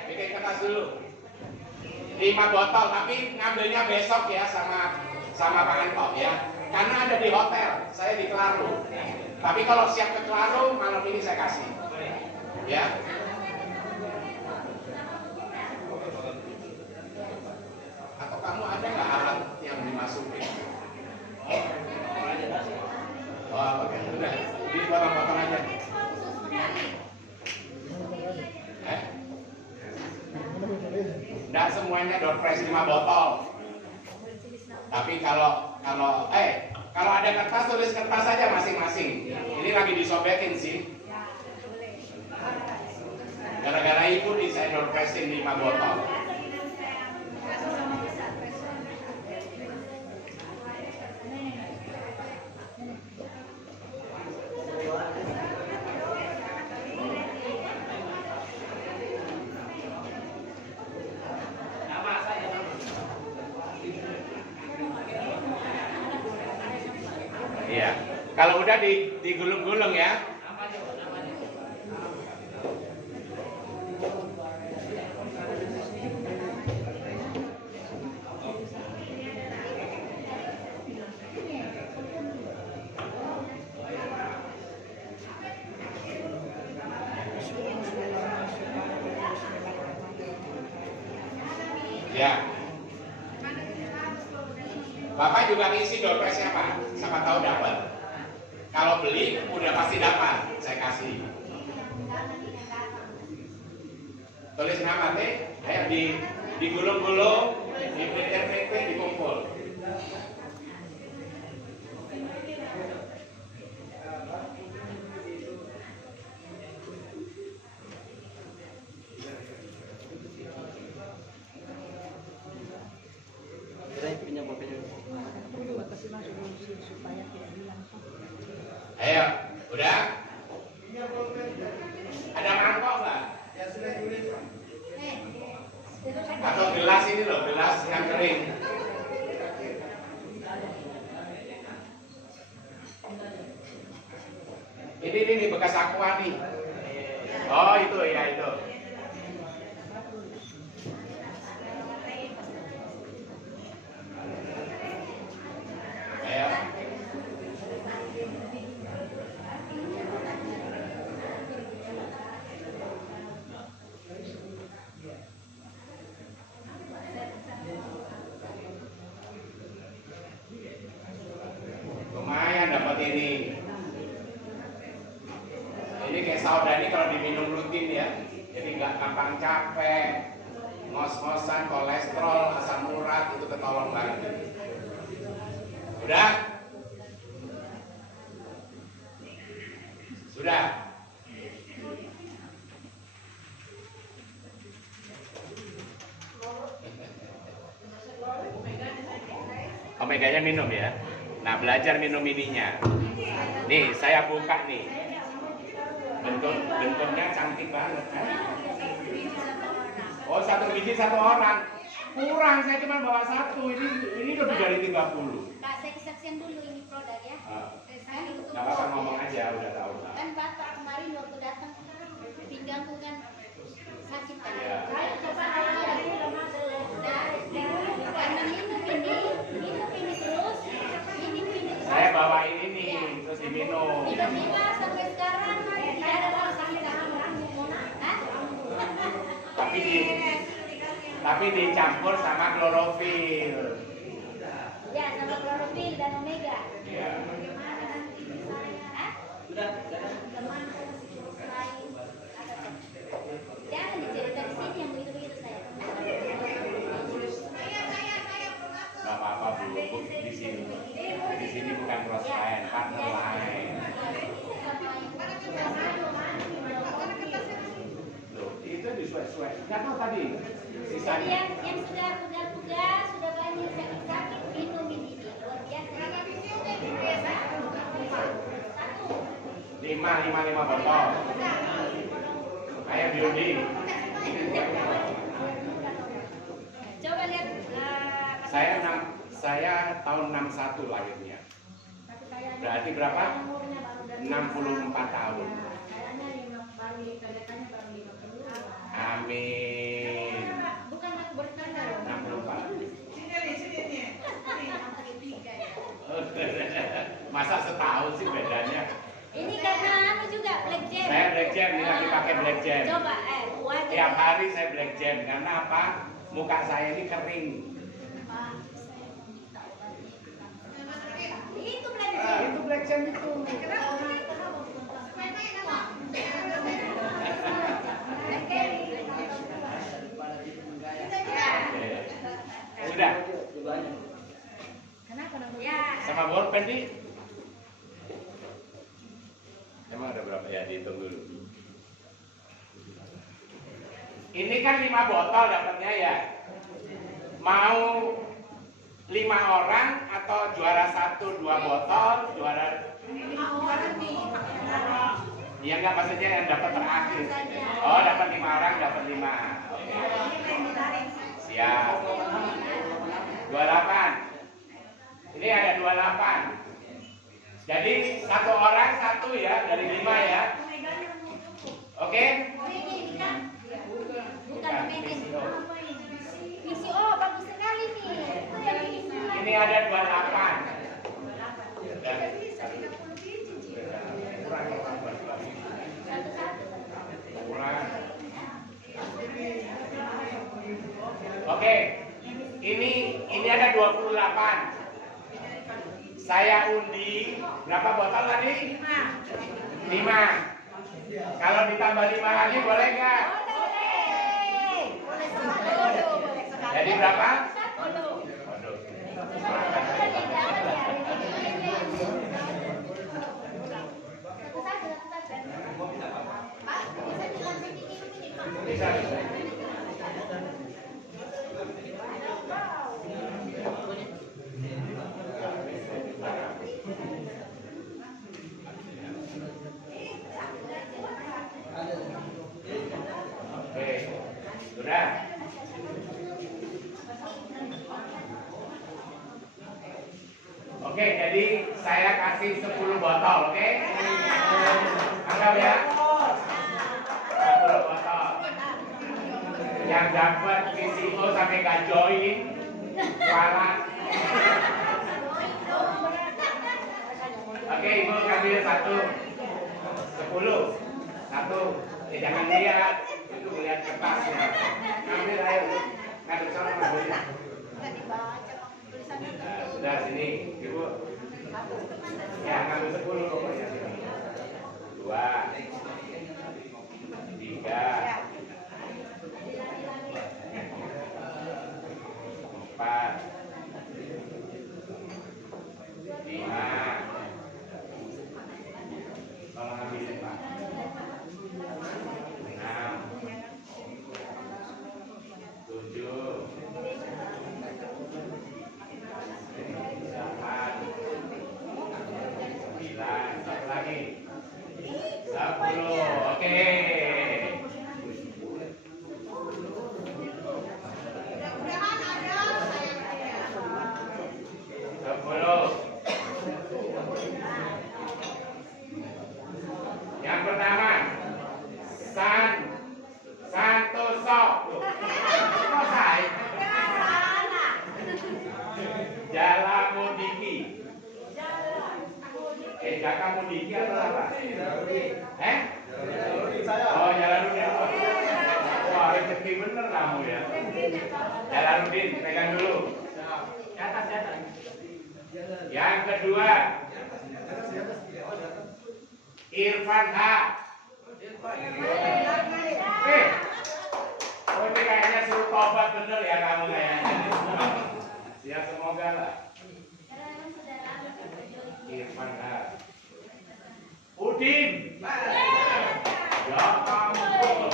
5 botol, tapi ngambilnya besok ya sama Pak Anto ya. Karena ada di hotel, saya di Klaro. Tapi kalau siap ke Klaro, malam ini saya kasih. Ya. Atau kamu ada nggak alat yang dimasukin? Oh, oke. Udah, dipotong-potong aja. Nggak semuanya doorpress 5 botol. Tapi kalau ada kertas, tulis kertas aja masing-masing. Ini lagi disobekin sih. Gara-gara ibu saya doorpressin 5 botol. Iya. Kalau udah digulung-gulung ya. Ya. Bapak juga ngisi doorpressnya Pak, siapa tahu dapat. Kalau beli udah pasti dapat, saya kasih. Tulis nama teh, ayo digulung-gulung, diprinter-printer, dikumpul. Ayo, udah? Ada mangkok nggak? Atau gelas ini loh, gelas yang kering. Ini bekas aqua nih. Oh itu ya itu. soda ini kalau diminum rutin ya, jadi nggak gampang capek, ngos-ngosan, kolesterol, asam urat itu ketolong banget. Udah? Sudah? Omeganya minum ya. Nah, belajar minum ininya. Nih, saya buka nih. Bentuknya cantik banget kan? Oh, 1 biji 1 orang. Kurang, saya cuma bawa 1. Ini lebih dari 30. Kak, saya saksikan dulu ini produk ya. Nggak apa-apa, ngomong aja, udah tahu. Kan Bapak kemarin waktu datang pinggangku kan sakit kan. Iya. Saya coba karena minum ini terus, ini Saya bawain ini, terus diminum. tiba-tiba sampai sekarang tidak ada rasa sama Tapi dicampur sama klorofil. Ya, sama klorofil dan omega. Iya. Jangan dicerita di sini yang begitu-begitu saya. Nggak apa-apa Bu, di sini. Di sini bukan cross lain, partner lain. Loh, itu disuai-suai. Nggak tahu tadi Jadi sisanya. yang sudah tugas sudah banyak sakit-sakit minum ini luar biasa. 5 botol. Ayo Biudi. Coba lihat. Saya tahun 61 lahirnya. Berarti berapa? 64 tahun. Amin. Bukan aku bertanya. 64. Masa setahun sih bedanya? Ini karena anu juga black jam. Saya black jam, ini lagi pakai black jam. Coba wajah. Tiap hari saya black jam karena apa? Muka saya ini kering. Itu black jam. Itu black jam itu. Sudah. Kenapa dong? Ya. Sama bolpen di. Emang ada berapa ya? Dihitung dulu. Ini kan 5 botol dapatnya ya. Mau 5 orang atau juara 1 2 botol, juara 5 orang nih. Iya enggak, maksudnya yang dapat terakhir. Oh, dapat 5 orang, dapat 5. Oke. Siap. 28. Ini ada 28. Jadi 1 orang 1 ya, dari 5 ya. Oke? Bukan PCO. PCO bagus sekali nih. Ini ada 28. Dan kurang. Oke. Ini ada 28. Saya undi berapa botol tadi? 5. Kalau ditambah 5 lagi boleh nggak? Jadi berapa? Bisa. Oke, sudah. Oke, jadi saya kasih 10 botol, oke? Anggap ya. 10 botol. Yang dapat PCO sampai nggak join, walat. Oke, Ibu ambil 1. 10. 1. Jangan lihat, itu lihat kertasnya. Ambil ayo, ngadep sana ngambil. Sudah sini, Ibu. Ya, ngambil 10 pokoknya. 2. Satu lagi. 10. Oke. Yang pertama, Santoso. Kok saya? Jalamudiki. Jakamudiki atau apa? Oh, Jalaluddin. Wah, rezeki bener kamu ya. Jalaluddin, pegang dulu. Yang kedua, Irfan H. Oh, ini kayaknya suruh tobat bener ya kamu kayaknya. Ya semoga lah. Irfan H. Udin. Ya ampun.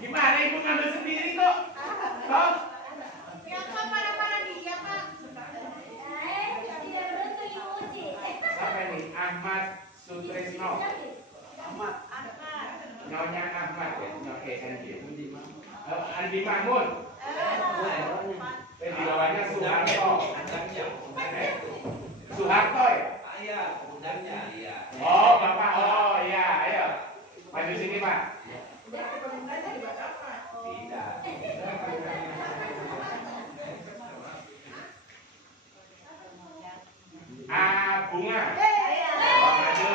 Gimana ibu ngambil sendiri kok? Kok? Siapa ini? Ahmad Sutrisno. Nyonya Ahmad ya? Oke, Andi Mahmud. Di bawahnya Soeharto. Soeharto ya? Oh, Bapak. Oh, iya, ayo. Maju sini, Pak. Tidak. Bunga. Oh, maju.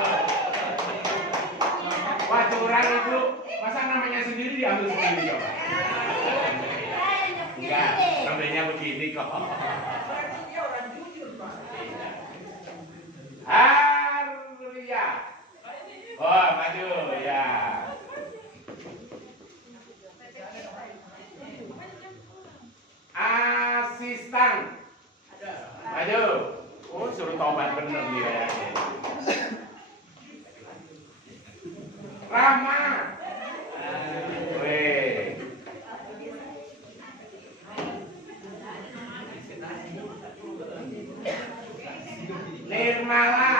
Wah, curang ibu. Masa namanya sendiri diambil sendiri coba? Enggak, namanya begini kok. Harulia. Oh, maju ya. Asistan. Maju. Oh, suruh tobat bener dia ya. Rahma. Weh. Nirmala.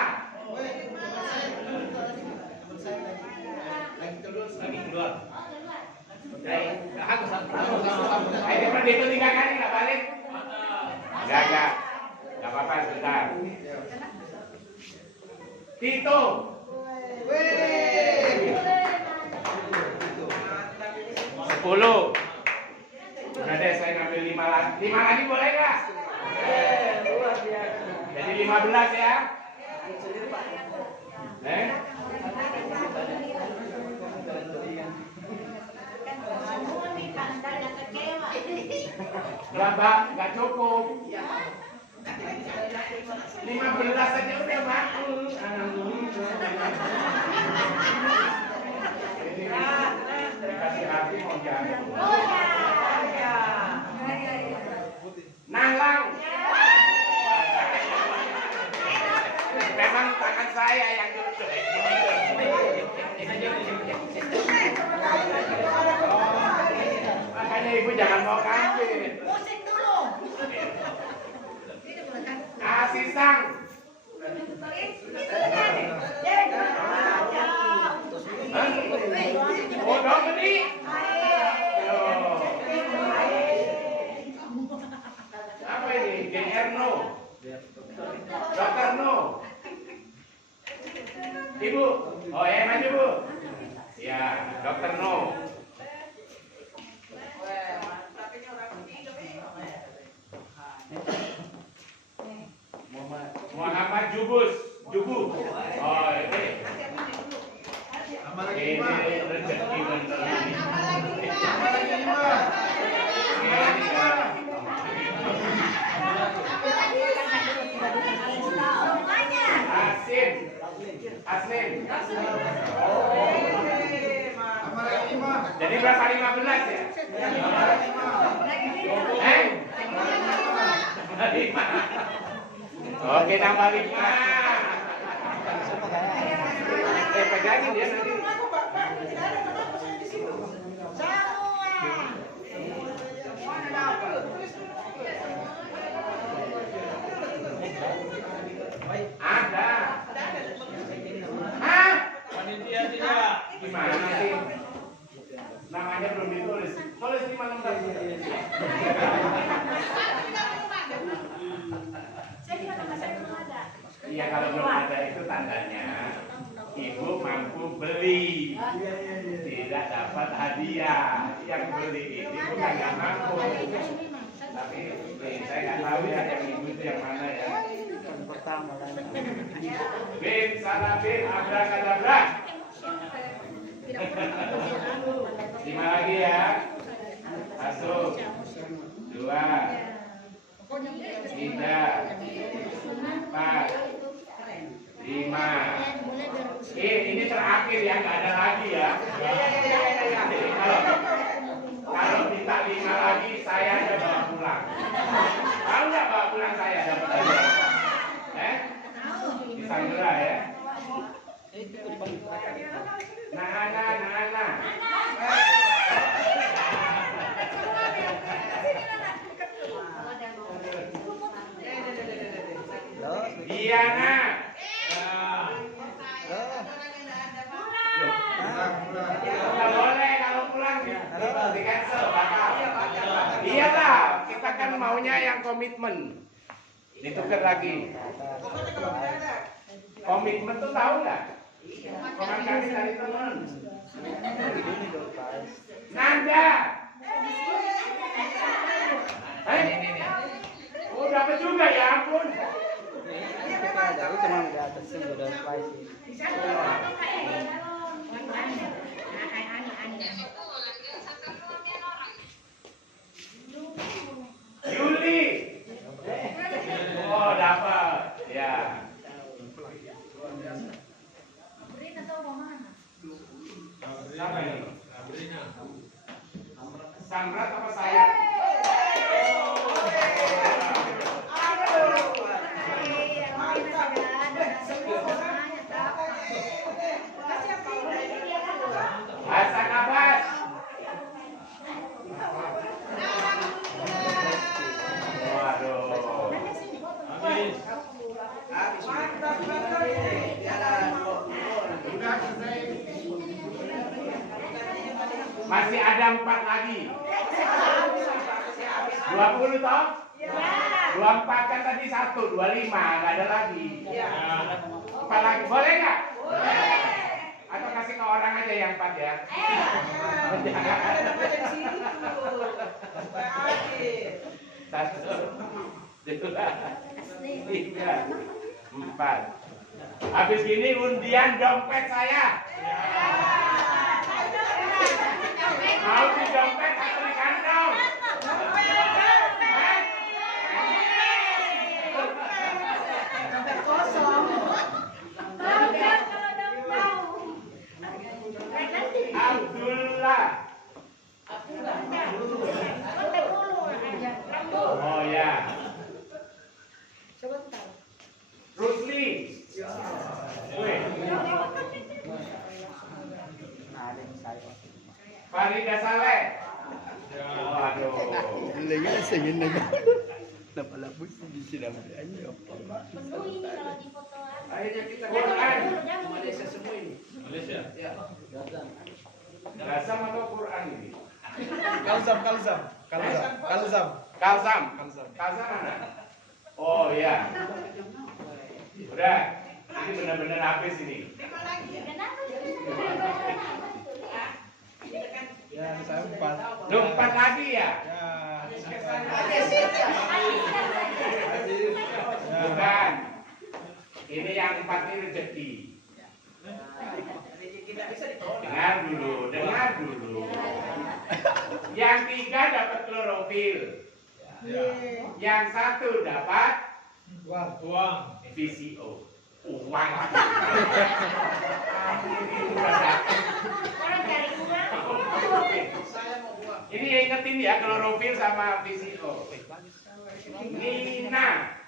Lagi keluar. Ayo itu 3 kali nggak balik? Enggak apa-apa sebentar. Tito. Sepuluh. Udah deh, saya ngambil 5 lagi. 5 lagi boleh nggak? Jadi 15 ya. Nggak cukup. 15 aja udah makul. Dikasih hati mau jangan. Nanglang. Memang tangan saya yang jujur. Makanya ibu jangan mau ngambil. Musik dulu. Asisang. Oh, Domini. Apa ini? DR No. Dokter No. Ibu. Oh, maju Bu. Ya, Dokter No. Muhammad Jubus. Jubu. Oh, ini. Ini rezeki bener. Aslin. Jadi berapa 15 ya? 5. Oke, tambah 5. Pegangin dia nanti. Ya kalau belum ada itu tandanya ibu mampu beli, tidak dapat hadiah. Yang beli ini bukan nggak mampu, tapi saya nggak tahu ya yang ibu itu yang mana ya. Pertama kan. Bin salabin abrakadabra. 5 lagi ya. 1, 2, 3, 4, 5. Ini terakhir ya, nggak ada lagi ya. Jadi kalau minta 5 lagi, saya aja bawa pulang. Tahu nggak bawa pulang saya dapat aja? Di Sanggera ya. Nah. Diana. Nggak boleh kalau pulang di cancel, bakal. Iyalah, kita kan maunya yang komitmen. Ditukar lagi. Komitmen tuh tahu nggak? Komitmen dari teman. Nanda. Oh, dapat juga ya ampun. Tahu cuma nggak atas udah spicy. Yuli. Oh, dapat. Ya. Siapa ini? Samrat apa saya? Hasan Abbas. Waduh. Masih ada 4 lagi. 20 toh? 24 kan tadi 1, 25, nggak ada lagi. 4 lagi, boleh nggak? Atau kasih ke orang aja yang 4 ya? Satu, 2, 3, 4. Habis gini undian dompet saya. Mau di dompet atau di kantong? Dompet kosong. Abdullah. Oh ya. Rusli. Farida Saleh. Waduh. Akhirnya kita Quran. Malaysia semua ini. Malaysia. Ya. Kasam atau Quran ini? Kalsam mana? Oh iya. Udah. Ini benar-benar habis ini. Ya, saya 4. Loh, 4 lagi ya? Bukan. Ini yang 4 ini rezeki. Dengar dulu. Yang 3 dapat klorofil. Yang 1 dapat uang. VCO. Uang. Ini ingetin ya, klorofil sama VCO. Nina.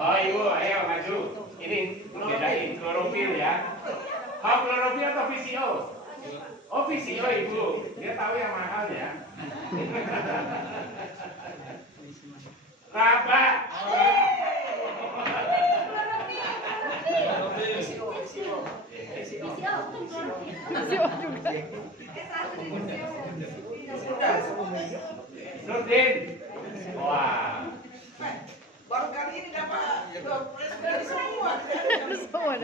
Oh ibu, ayo maju. Ini bedain klorofil ya. Oh, klorofil atau VCO? Oh, VCO ibu. Dia tahu yang mahal ya. Raba. Nurdin. Wah. Baru kali ini dapat dari semua.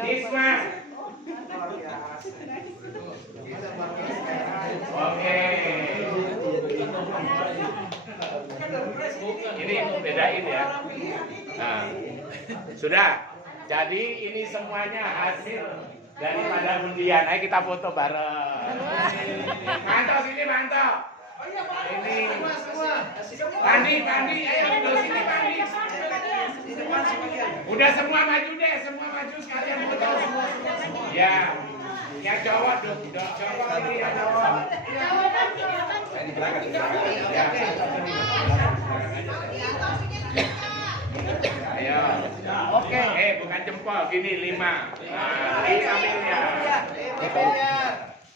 Nisma. Oke. Ini bedain ya. Nah, sudah. Jadi ini semuanya hasil daripada undian. Ayo kita foto bareng. Mantap sini, mantap. Ini. Pandi, ayo duduk sini Pandi. Udah semua maju deh, semua maju sekalian foto semua. Ya. Yang Jawa dong, Jawa ini yang Jawa. Ya. Ayo. Oke. Bukan jempol, gini 5. Nah, ini sambilnya.